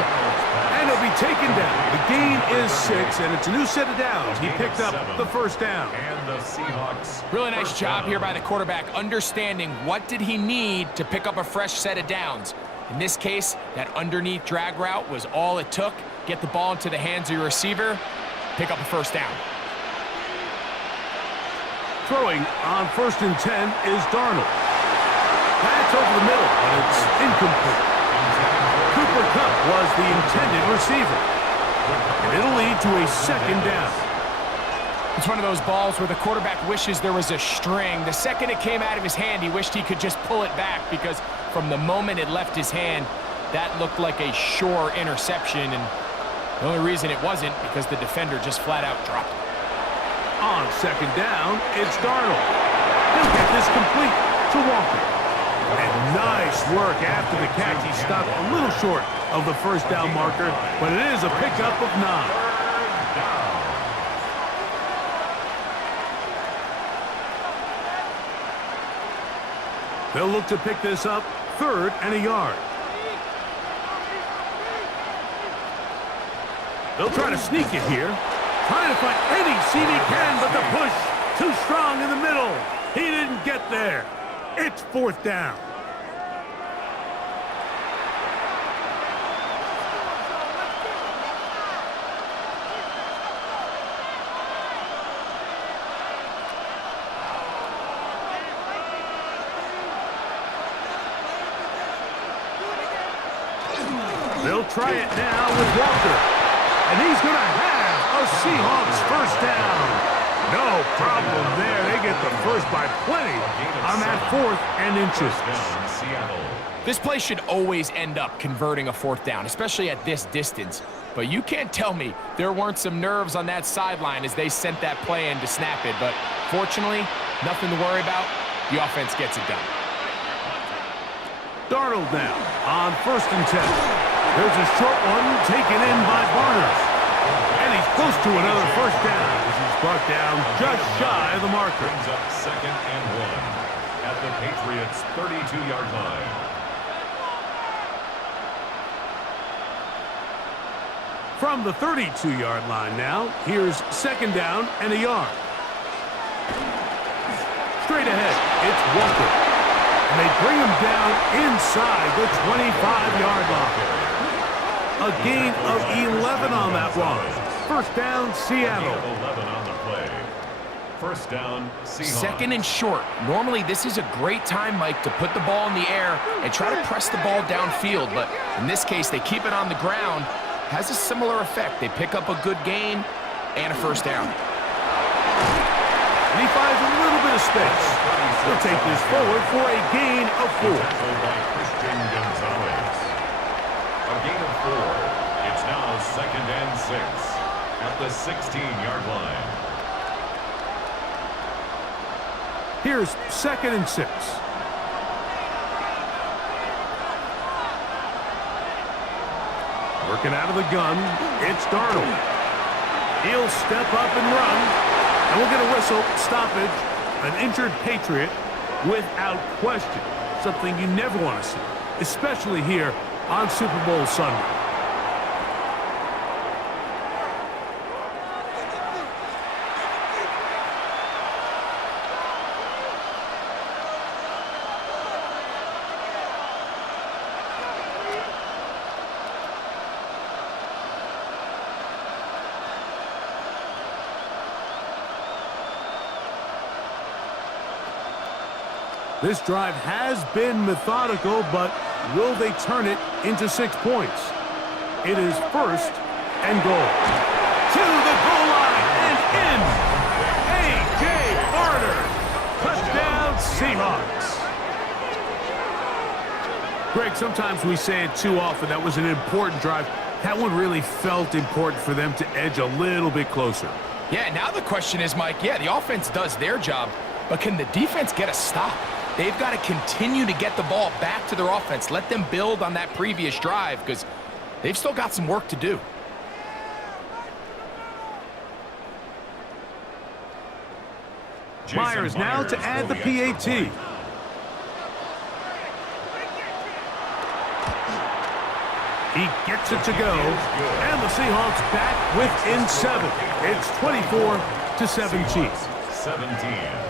and he'll be taken down. The gain is 6, and it's a new set of downs. He picked up the 1st down. And the Seahawks. Really nice job here by the quarterback, understanding what did he need to pick up a fresh set of downs. In this case, that underneath drag route was all it took. Get the ball into the hands of your receiver, pick up a 1st down. Throwing on 1st and 10 is Darnold. That's over the middle, but it's incomplete. Cooper Kupp was the intended receiver. And it'll lead to a 2nd down. It's one of those balls where the quarterback wishes there was a string. The second it came out of his hand, he wished he could just pull it back because from the moment it left his hand, that looked like a sure interception. And the only reason it wasn't because the defender just flat out dropped it. On 2nd down, it's Darnold. He'll get this complete to Walker. And nice work after the catch. He stopped a little short of the 1st down marker, but it is a pickup of 9. They'll look to pick this up 3rd and a yard. They'll try to sneak it here. Trying to find any seam he can, but the push too strong in the middle. He didn't get there. It's 4th down. They'll try it now with Walker. And he's going to have a Seahawks 1st down. No problem there. They get the 1st by plenty on that 4th and inches. This play should always end up converting a 4th down, especially at this distance. But you can't tell me there weren't some nerves on that sideline as they sent that play in to snap it. But fortunately, nothing to worry about. The offense gets it done. Darnold now on 1st and 10. There's a short one taken in by Barnes. And he's close to another 1st down as he's brought down just shy of the marker. Brings up 2nd and 1 at the Patriots' 32-yard line. From the 32-yard line now, here's 2nd down and a yard. Straight ahead, it's Walker. And they bring him down inside the 25-yard line. A gain of 11 on that one. 1st down, Seattle. 11 on the play. 1st down, Seahawks. 2nd and short. Normally, this is a great time, Mike, to put the ball in the air and try to press the ball downfield. But in this case, they keep it on the ground. Has a similar effect. They pick up a good gain and a 1st down. And he finds a little bit of space. He'll take this forward for a gain of 4. A gain of 4. It's now 2nd and 6 at the 16-yard line. Here's 2nd and 6. Working out of the gun, it's Darnold. He'll step up and run, and we'll get a whistle, stoppage, an injured Patriot without question. Something you never want to see, especially here on Super Bowl Sunday. This drive has been methodical, but will they turn it into 6 points? It is first and goal. To the goal line and in. A.J. Barter. Touchdown, Seahawks. Greg, sometimes we say it too often. That was an important drive. That one really felt important for them to edge a little bit closer. Yeah, now the question is, Mike, yeah, the offense does their job, but can the defense get a stop? They've got to continue to get the ball back to their offense. Let them build on that previous drive because they've still got some work to do. Myers now to add the PAT. He gets it to go, and the Seahawks back within 7. It's 24-17. 17.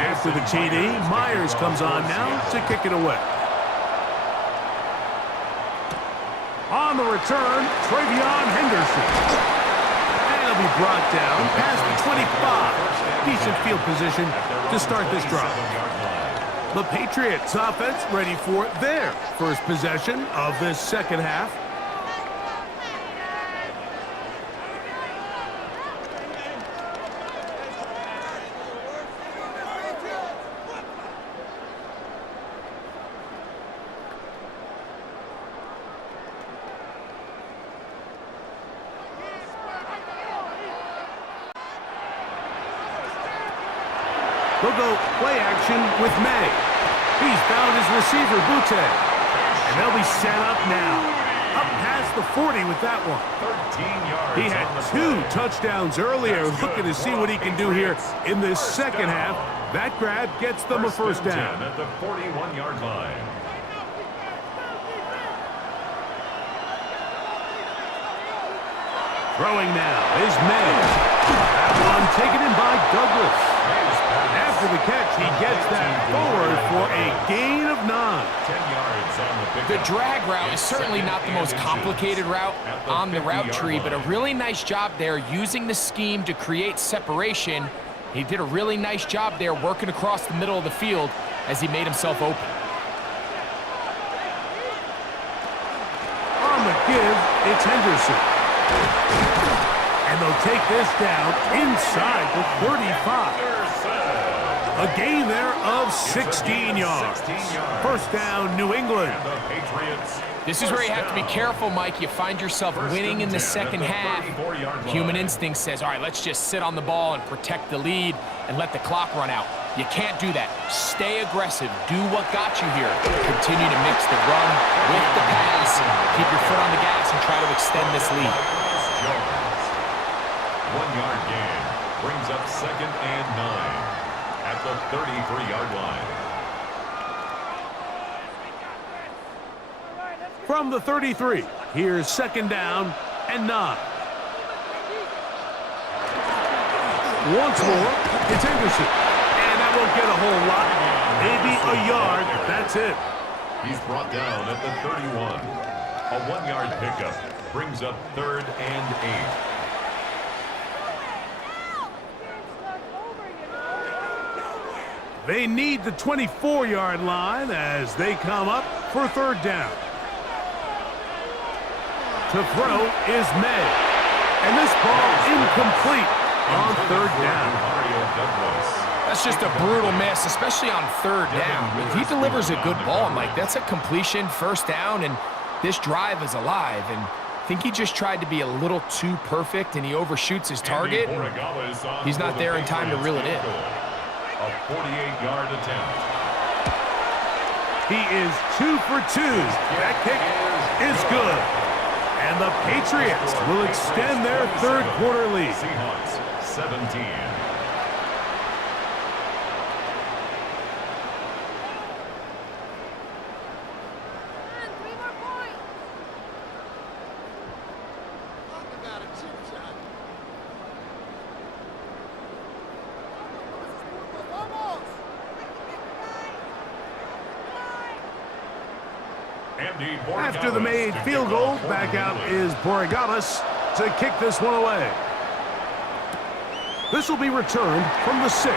After the TD, Myers comes on now to kick it away. On the return, Travion Henderson. And he'll be brought down past the 25. Decent field position to start this drive. The Patriots offense ready for their first possession of this second half. They'll go play action with May. He's found his receiver, Butte. And they'll be set up now. Up past the 40 with that one. 13 yards. He had 2 touchdowns earlier. Looking to see what he can do here in this second half. That grab gets them a first down. At the 41-yard line. Throwing now is May. That one taken in by Douglas. After the catch, he gets that forward for a gain of 9. 10 yards on the pickup. The drag route is certainly not the most complicated route on the route tree, but a really nice job there using the scheme to create separation. He did a really nice job there working across the middle of the field as he made himself open. On the give, it's Henderson. And they'll take this down inside the 35. A gain there of 16 yards. First down, New England. This is where you have to be careful, Mike. You find yourself winning in the second half. Human instinct says, all right, let's just sit on the ball and protect the lead and let the clock run out. You can't do that. Stay aggressive. Do what got you here. Continue to mix the run with the pass. Keep your foot on the gas and try to extend this lead. 1-yard gain brings up 2nd and 9 at the 33-yard line. From the 33, here's 2nd down and 9. Once more, it's Henderson. And that won't get a whole lot. Maybe a yard. That's it. He's brought down at the 31. A 1-yard pickup brings up 3rd and 8. They need the 24-yard line as they come up for 3rd down. To throw is made. And this ball incomplete on third down. That's just a brutal miss, especially on third down. If he delivers a good ball, Mike, that's a completion, first down, and this drive is alive. And I think he just tried to be a little too perfect, and he overshoots his target. He's not there in time to reel it in. A 48-yard attempt. He is 2 for 2. That kick is good. And the Patriots will extend their third quarter lead. Seahawks 17. After the made field goal, back out is Borregales to kick this one away. This will be returned from the 6. And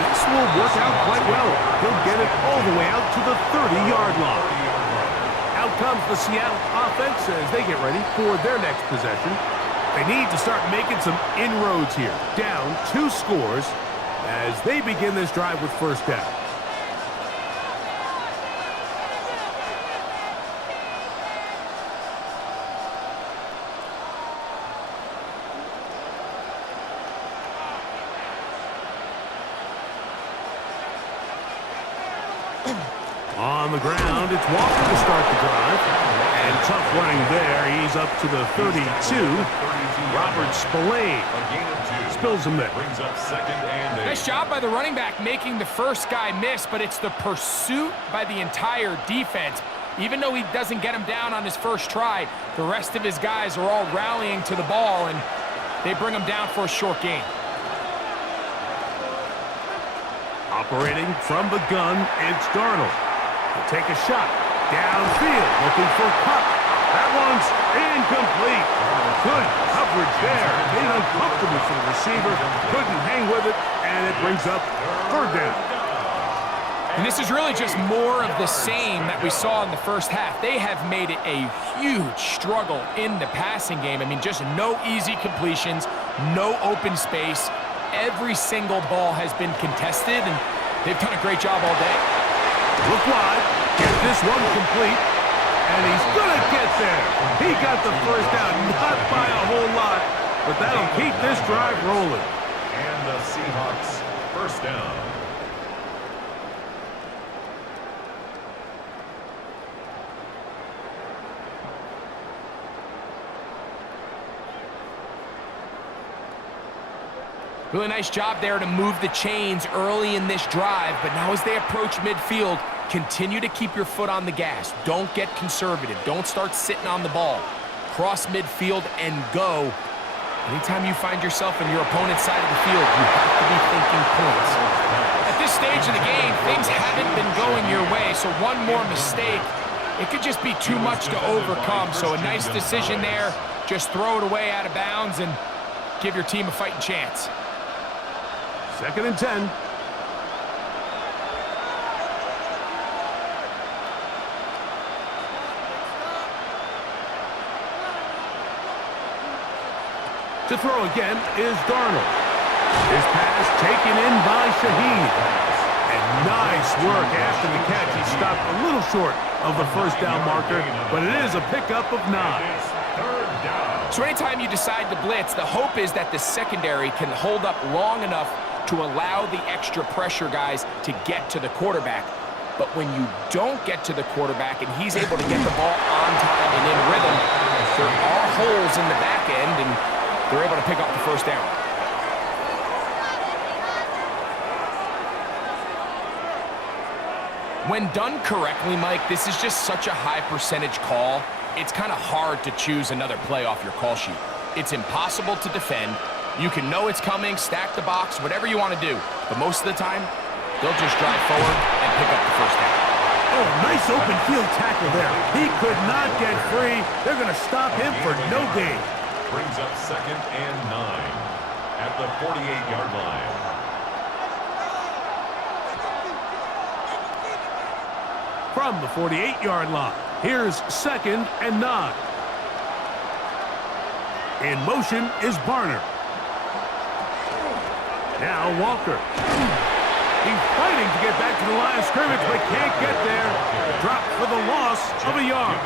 this will work out quite well. He'll get it all the way out to the 30-yard line. Out comes the Seattle offense as they get ready for their next possession. They need to start making some inroads here. Down 2 scores as they begin this drive with first down. On the ground, it's Walker to start the drive. And tough running there. He's up to the 32. Robert Spillane spills him there. Brings up second and 8. Nice job by the running back making the first guy miss, but it's the pursuit by the entire defense. Even though he doesn't get him down on his first try, the rest of his guys are all rallying to the ball, and they bring him down for a short gain. Operating from the gun, it's Darnold. He'll take a shot. Downfield, looking for Cup. That one's incomplete. Good coverage there. Made it uncomfortable for the receiver. Couldn't hang with it, and it brings up third down. And this is really just more of the same that we saw in the first half. They have made it a huge struggle in the passing game. I mean, just no easy completions, no open space. Every single ball has been contested, and they've done a great job all day. Look wide, get this one complete, and he's gonna get there. He got the first down, not by a whole lot, but that'll keep this drive rolling. And the Seahawks first down. Really nice job there to move the chains early in this drive, but now as they approach midfield, continue to keep your foot on the gas. Don't get conservative. Don't start sitting on the ball. Cross midfield and go. Anytime you find yourself on your opponent's side of the field, you have to be thinking points. At this stage of the game, things haven't been going your way, so one more mistake, it could just be too much to overcome. So a nice decision there. Just throw it away out of bounds and give your team a fighting chance. 2nd and 10. To throw again is Darnold. His pass taken in by Shaheed. And nice work after the catch. He stopped a little short of the first down marker, but it is a pickup of 9. So anytime you decide to blitz, the hope is that the secondary can hold up long enough to allow the extra pressure guys to get to the quarterback. But when you don't get to the quarterback and he's able to get the ball on time and in rhythm, there are holes in the back end, and they're able to pick up the first down. When done correctly, Mike, this is just such a high percentage call. It's kind of hard to choose another play off your call sheet. It's impossible to defend. You can know it's coming, stack the box, whatever you want to do. But most of the time, they'll just drive forward and pick up the first down. Oh, nice open field tackle there. He could not get free. They're going to stop him for no gain. Brings up 2nd and 9 at the 48-yard line. From the 48-yard line, Here's 2nd and 9. In motion is Barner. Now Walker. He's fighting to get back to the line of scrimmage, but can't get there. Dropped for the loss of a yard.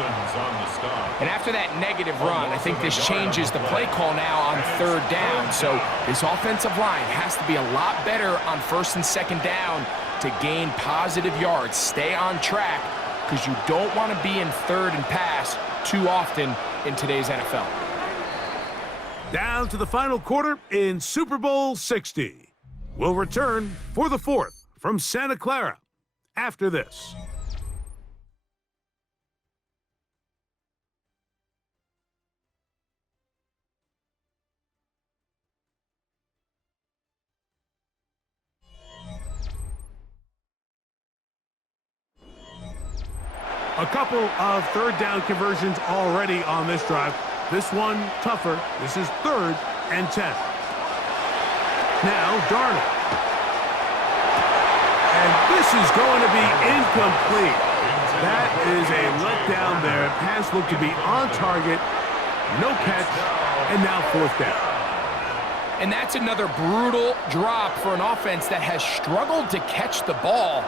And after that negative run, I think this changes the play call now on 3rd down. So this offensive line has to be a lot better on 1st and 2nd down to gain positive yards. Stay on track because you don't want to be in 3rd and pass too often in today's NFL. Down to the final quarter in Super Bowl 60. We'll return for the 4th from Santa Clara after this. A couple of 3rd down conversions already on this drive. This one tougher. This is 3rd and 10. Now Darnold. And this is going to be incomplete. That is a letdown there. Pass looked to be on target. No catch. And now 4th down. And that's another brutal drop for an offense that has struggled to catch the ball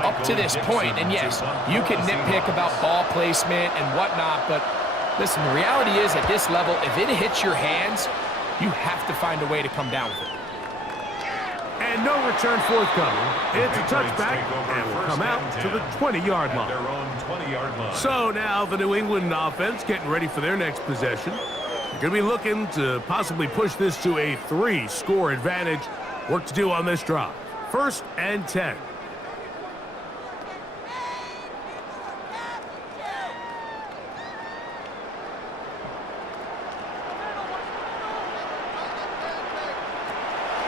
up to this point. And yes, you can nitpick about ball placement and whatnot, but listen, the reality is at this level, if it hits your hands, you have to find a way to come down with it. And no return forthcoming. It's a touchback and will come out to the 20-yard line. So now the New England offense getting ready for their next possession. They're going to be looking to possibly push this to a 3-score advantage. Work to do on this drive. 1st and 10.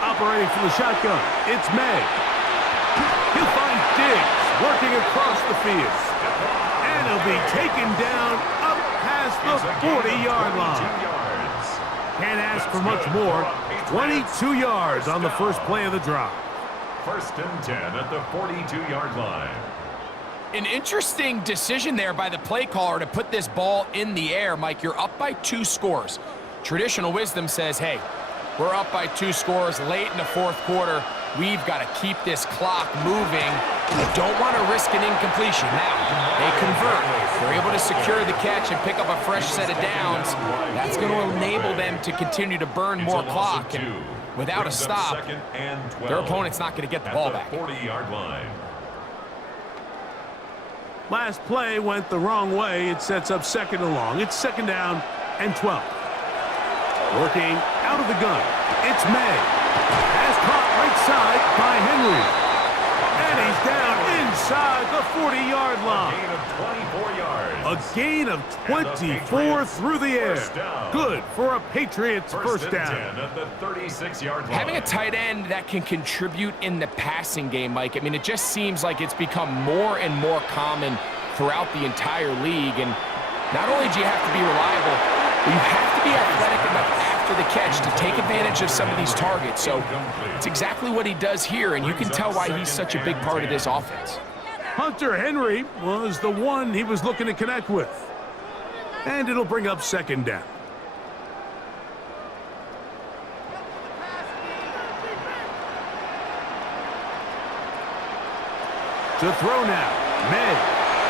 Operating from the shotgun, it's May. He'll find Diggs working across the field. And he'll be taken down up past the 40-yard line. Can't ask for much more. 22 yards on the first play of the drive. 1st and 10 at the 42-yard line. An interesting decision there by the play caller to put this ball in the air. Mike, you're up by 2 scores. Traditional wisdom says, hey, we're up by 2 scores late in the 4th quarter. We've got to keep this clock moving. We don't want to risk an incompletion. Now, they convert. They're able to secure the catch and pick up a fresh set of downs. That's going to enable them to continue to burn more clock. And without a stop, their opponent's not going to get the ball back. 40-yard line. Last play went the wrong way. It sets up 2nd and long. It's 2nd down and 12. Working out of the gun, it's May. Pass caught right side by Henry. And he's down inside the 40-yard line. A gain of 24 through the air. Good for a Patriots first down. At the 36-yard line. Having a tight end that can contribute in the passing game, Mike, I mean, it just seems like it's become more and more common throughout the entire league. And not only do you have to be reliable, but you have to be athletic enough after the catch to take advantage of some of these targets. So it's exactly what he does here, and you can tell why he's such a big part of this offense. Hunter Henry was the one he was looking to connect with. And it'll bring up 2nd down. To throw now, May.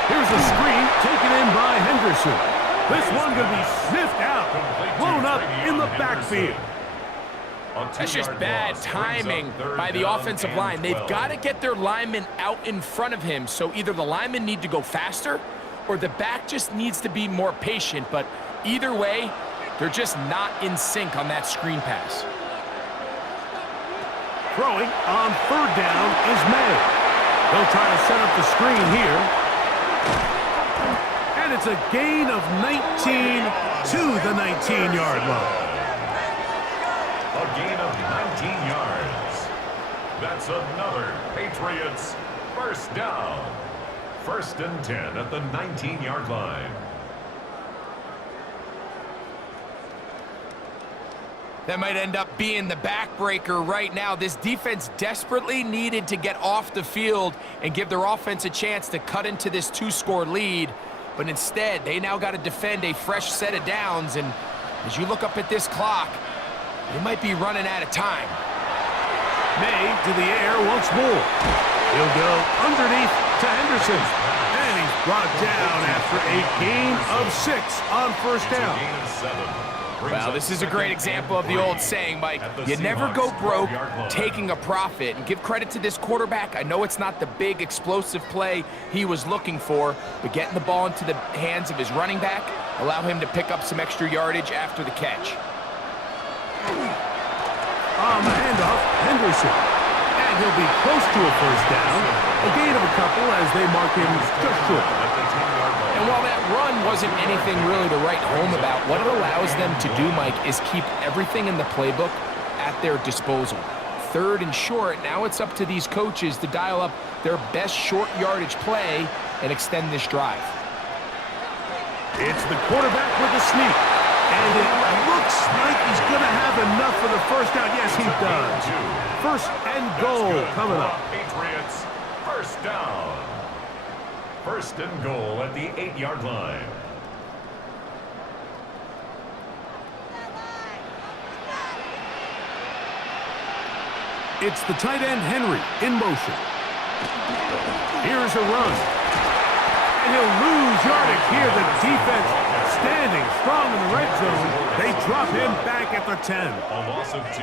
Here's a screen taken in by Henderson. This one going to be sniffed out, blown up in the backfield. That's just bad timing by the offensive line. They've got to get their linemen out in front of him, so either the linemen need to go faster or the back just needs to be more patient. But either way, they're just not in sync on that screen pass. Throwing on 3rd down is May. They'll try to set up the screen here. And it's a gain of 19 to the 19-yard line. A gain of 19 yards. That's another Patriots first down. 1st and 10 at the 19-yard line. That might end up being the backbreaker right now. This defense desperately needed to get off the field and give their offense a chance to cut into this 2-score lead. but instead, they now got to defend a fresh set of downs, and as you look up at this clock, they might be running out of time. May to the air once more. He'll go underneath to Henderson. And he's brought down after a gain of 6 on first down. Well, this is a great example of the old saying, Mike, you never go broke taking a profit. And give credit to this quarterback. I know it's not the big explosive play he was looking for, but getting the ball into the hands of his running back allow him to pick up some extra yardage after the catch. On the handoff, Henderson. And he'll be close to a first down. A gain of a couple as they mark him just short. And while that run wasn't anything really to write home about, what it allows them to do, Mike, is keep everything in the playbook at their disposal. 3rd and short, now it's up to these coaches to dial up their best short yardage play and extend this drive. It's the quarterback with the sneak. And it looks like he's going to have enough for the first down. Yes, he does. 1st and goal coming up. Patriots, first down. 1st and goal at the 8-yard line. It's the tight end, Henry, in motion. Here's a run. And he'll lose yardage here. The defense standing strong in the red zone. They drop him back at the 10. A loss of 2.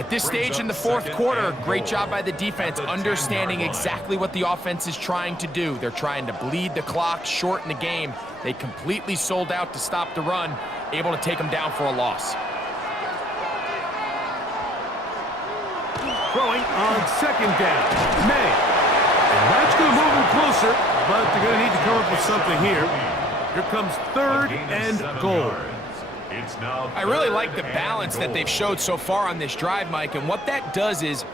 At this stage in the 4th quarter, great job by the defense understanding exactly what the offense is trying to do. They're trying to bleed the clock, shorten the game. They completely sold out to stop the run, able to take them down for a loss. Throwing on 2nd down. May. And that's going to move him closer, but they're going to need to come up with something here. Here comes 3rd and goal. I really like the balance that they've showed so far on this drive, Mike, and what that does is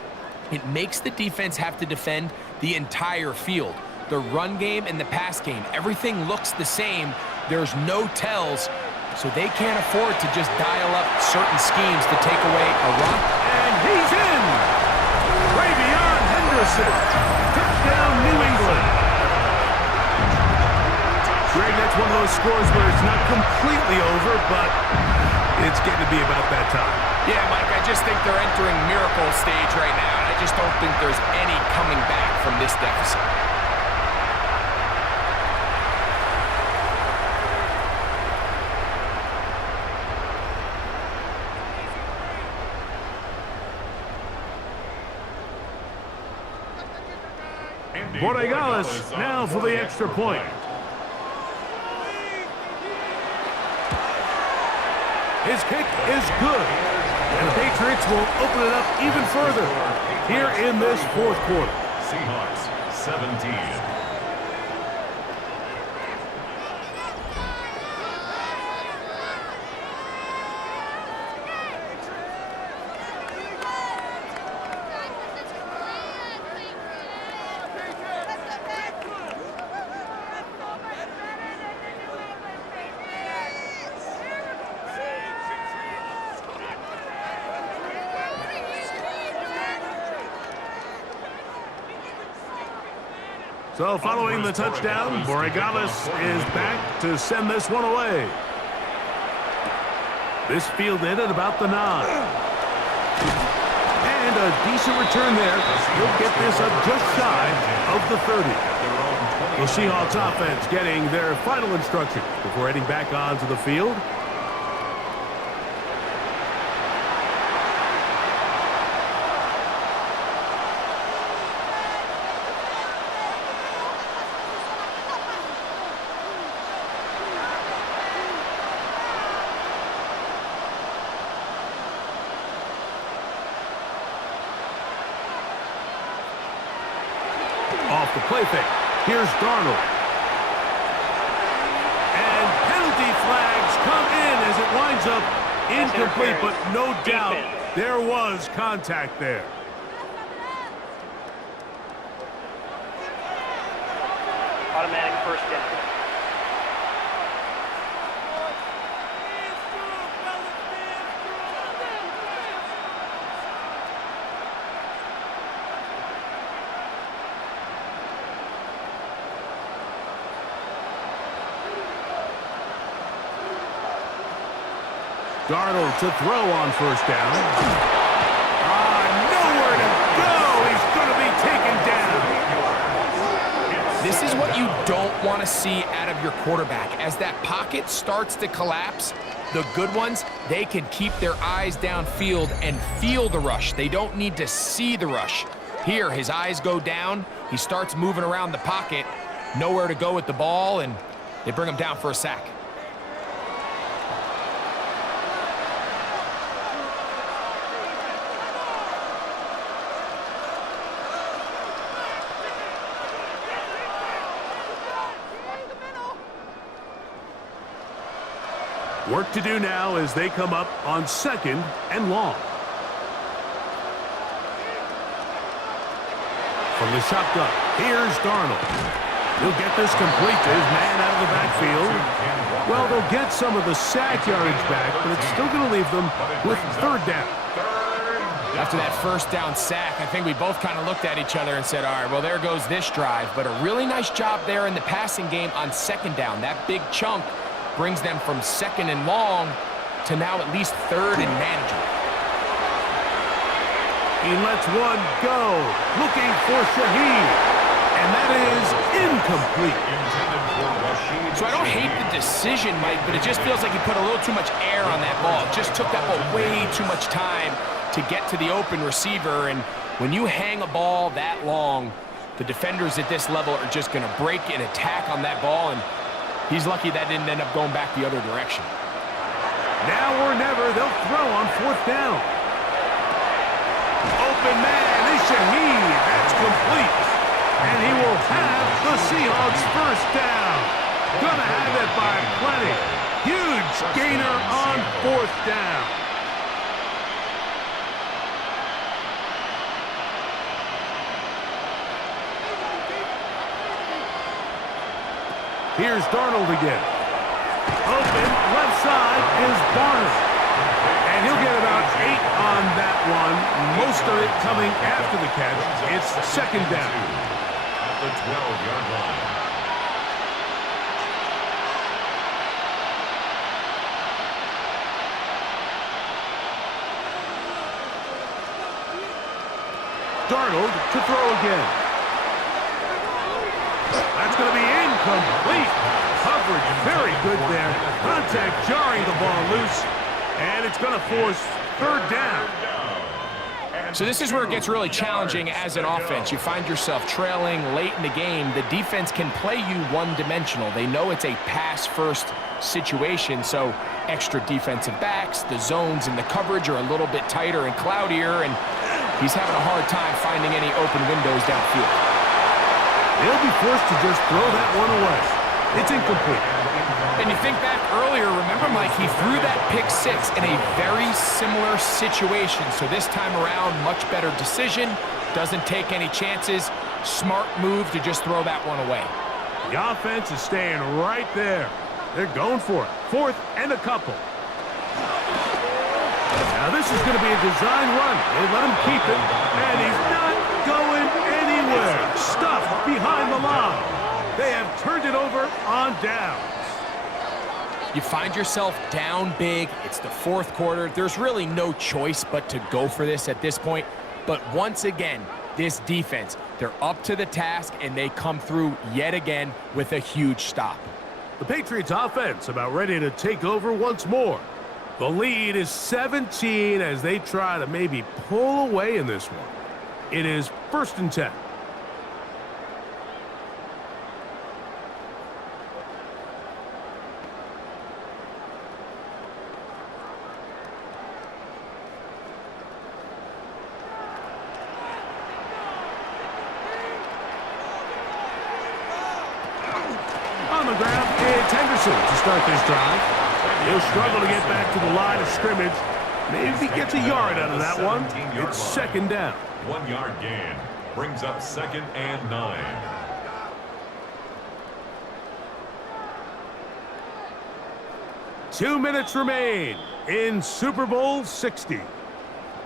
it makes the defense have to defend the entire field. The run game and the pass game, everything looks the same. There's no tells, so they can't afford to just dial up certain schemes to take away a run. And he's in! Ravion Henderson. Touchdown, New England. Greg, that's one of those scores where it's not completely over, but it's getting to be about that time. Yeah, Mike, I just think they're entering miracle stage right now, and I just don't think there's any coming back from this deficit. Borregales now for the extra point. His kick is good. And the Patriots will open it up even further here in this 4th quarter. Seahawks, 17. So following the touchdown, Borregales is back to send this one away. This fielded at about the 9. And a decent return there. He'll get this up just shy of the 30. The Seahawks offense getting their final instructions before heading back onto the field. Off the play fake. Here's Darnold. And penalty flags come in as it winds up incomplete, but no doubt there was contact there. Automatic first down. Darnold to throw on first down. Nowhere to go. He's going to be taken down. This is what you don't want to see out of your quarterback. As that pocket starts to collapse, the good ones, they can keep their eyes downfield and feel the rush. They don't need to see the rush. Here, his eyes go down. He starts moving around the pocket. Nowhere to go with the ball, and they bring him down for a sack. Work to do now as they come up on 2nd and long. From the shotgun, here's Darnold. He'll get this complete to his man out of the backfield. Well, they'll get some of the sack yardage back, but it's still going to leave them with 3rd down. After that first down sack, I think we both kind of looked at each other and said, all right, well, there goes this drive. But a really nice job there in the passing game on 2nd down. That big chunk brings them from 2nd and long to now at least 3rd and manageable. He lets one go, looking for Shaheed, and that is incomplete. So I don't hate the decision, Mike, but it just feels like he put a little too much air on that ball. It just took that ball way too much time to get to the open receiver, and when you hang a ball that long, the defenders at this level are just going to break and attack on that ball, and he's lucky that didn't end up going back the other direction. Now or never, they'll throw on 4th down. Open man is Shaheed. That's complete. And he will have the Seahawks 1st down. Gonna have it by plenty. Huge gainer on 4th down. Here's Darnold again. Open, left side is Barner. And he'll get about 8 on that one. Most of it coming after the catch. It's 2nd down. At the 12-yard line. Darnold to throw again. That's going to be incomplete. Coverage very good there. Contact jarring the ball loose. And it's going to force 3rd down. So this is where it gets really challenging as an offense. You find yourself trailing late in the game. The defense can play you one-dimensional. They know it's a pass-first situation, so extra defensive backs, the zones and the coverage are a little bit tighter and cloudier, and he's having a hard time finding any open windows downfield. They'll be forced to just throw that one away. It's incomplete. And you think back earlier, remember, Mike, he threw that pick 6 in a very similar situation. So this time around, much better decision, doesn't take any chances. Smart move to just throw that one away. The offense is staying right there. They're going for it. 4th and a couple. Now this is going to be a design run. They let him keep it, and he's not going anywhere. Stuffed behind the line. They have turned it over on downs. You find yourself down big. It's the 4th quarter. There's really no choice but to go for this at this point. But once again, this defense, they're up to the task, and they come through yet again with a huge stop. The Patriots offense about ready to take over once more. The lead is 17 as they try to maybe pull away in this one. It is 1st and 10. On the ground, it's Henderson to start this drive. He'll struggle to get back to the line of scrimmage. Maybe he gets a yard out of that one. It's 2nd down. 1-yard gain brings up 2nd and 9. Two minutes remain in Super Bowl 60.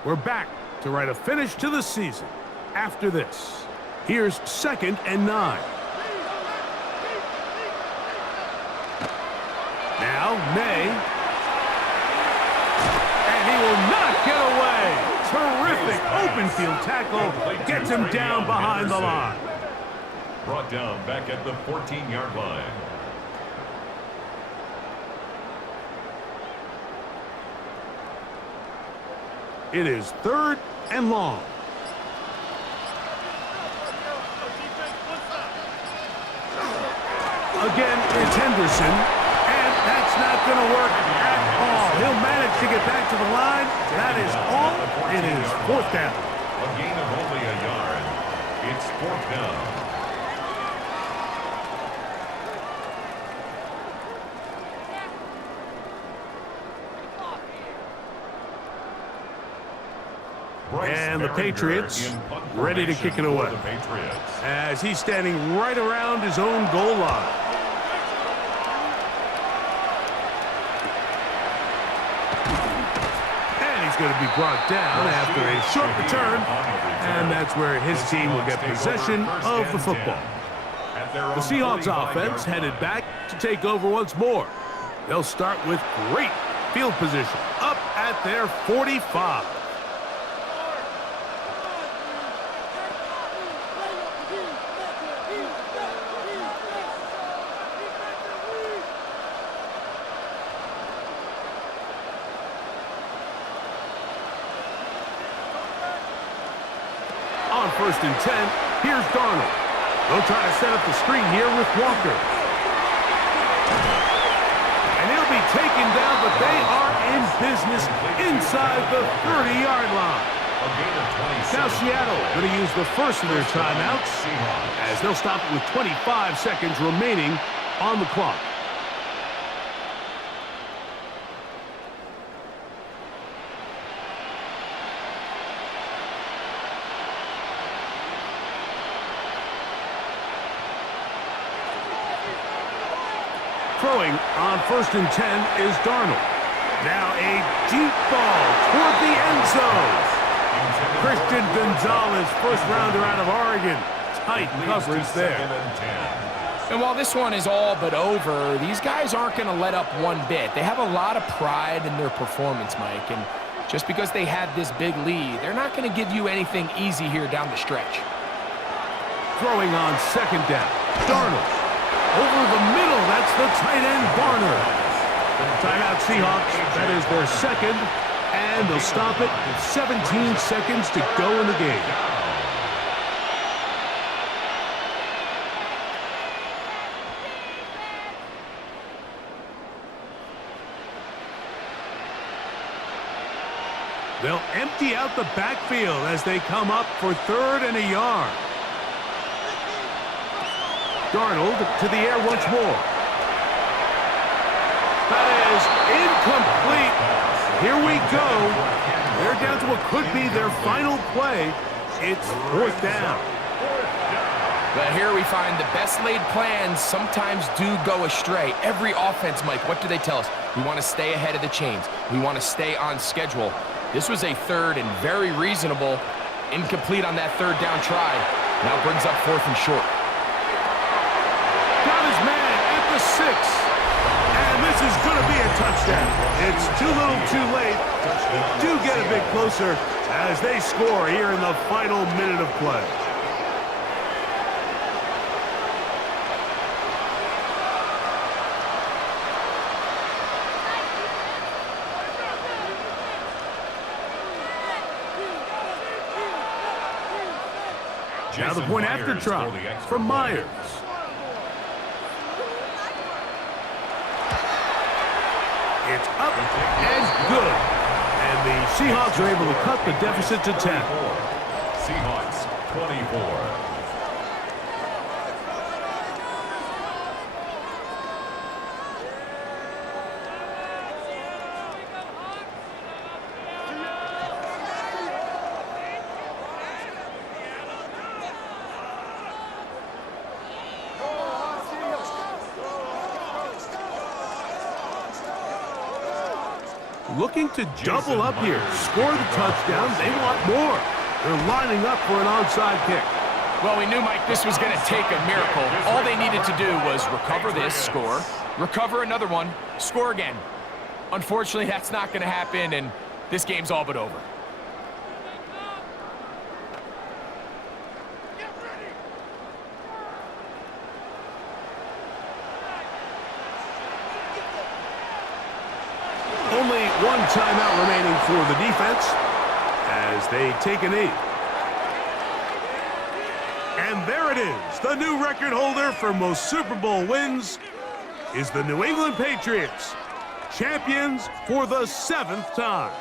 We're back to write a finish to the season after this. Here's 2nd and 9. Now, May. open field tackle gets him down behind the line. Brought down back at the 14-yard line. It is 3rd and long. Again, it's Henderson, and that's not going to work at all. He'll manage to get back to the line. That is all. It is 4th down. A gain of only a yard. It's 4th down. And the Patriots ready to kick it away as he's standing right around his own goal line. And he's going to be brought down after a short return, and that's where his team will get possession of the football. The Seahawks offense headed back to take over once more. They'll start with great field position up at their 45. On 1st and 10, here's Darnold. They'll try to set up the screen here with Walker. And he'll be taken down, but they are in business inside the 30-yard line. Now Seattle going to use the first of their timeouts as they'll stop it with 25 seconds remaining on the clock. Throwing on 1st and 10 is Darnold. Now a deep ball toward the end zone. Christian Gonzalez, first rounder out of Oregon. Tight coverage there. And while this one is all but over, these guys aren't going to let up one bit. They have a lot of pride in their performance, Mike. And just because they had this big lead, they're not going to give you anything easy here down the stretch. Throwing on 2nd down. Darnold. Over the middle, that's the tight end, Varner. Timeout Seahawks, that is their 2nd, and they'll stop it with 17 seconds to go in the game. They'll empty out the backfield as they come up for 3rd and a yard. Darnold to the air once more. That is incomplete. Here we go. They're down to what could be their final play. It's 4th down. But here we find the best laid plans sometimes do go astray. Every offense, Mike, what do they tell us? We want to stay ahead of the chains. We want to stay on schedule. This was a 3rd and very reasonable. Incomplete on that 3rd down try. Now brings up 4th and short. Got his man at the 6. And this is going to be a touchdown. It's too little too late. Do get a bit closer as they score here in the final minute of play. Now the point after try from Myers. It's up and good. And the Seahawks are able to cut the deficit to 10. Seahawks 24. Looking to double up here, score the touchdown. They want more. They're lining up for an onside kick. Well, we knew, Mike, this was going to take a miracle. All they needed to do was recover this, score, recover another one, score again. Unfortunately, that's not going to happen, and this game's all but over. One timeout remaining for the defense as they take a knee. And there it is. The new record holder for most Super Bowl wins is the New England Patriots, champions for the 7th time.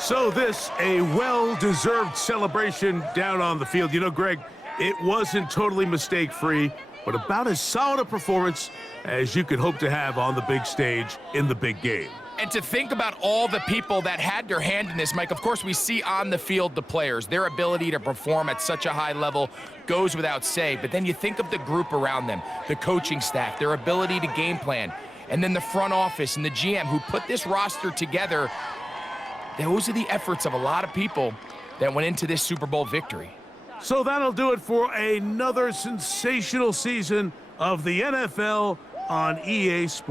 So this, a well-deserved celebration down on the field. You know, Greg, it wasn't totally mistake-free, but about as solid a performance as you could hope to have on the big stage in the big game. And to think about all the people that had their hand in this, Mike, of course we see on the field the players. Their ability to perform at such a high level goes without say. But then you think of the group around them, the coaching staff, their ability to game plan, and then the front office and the GM who put this roster together. Those are the efforts of a lot of people that went into this Super Bowl victory. So that'll do it for another sensational season of the NFL on EA Sports.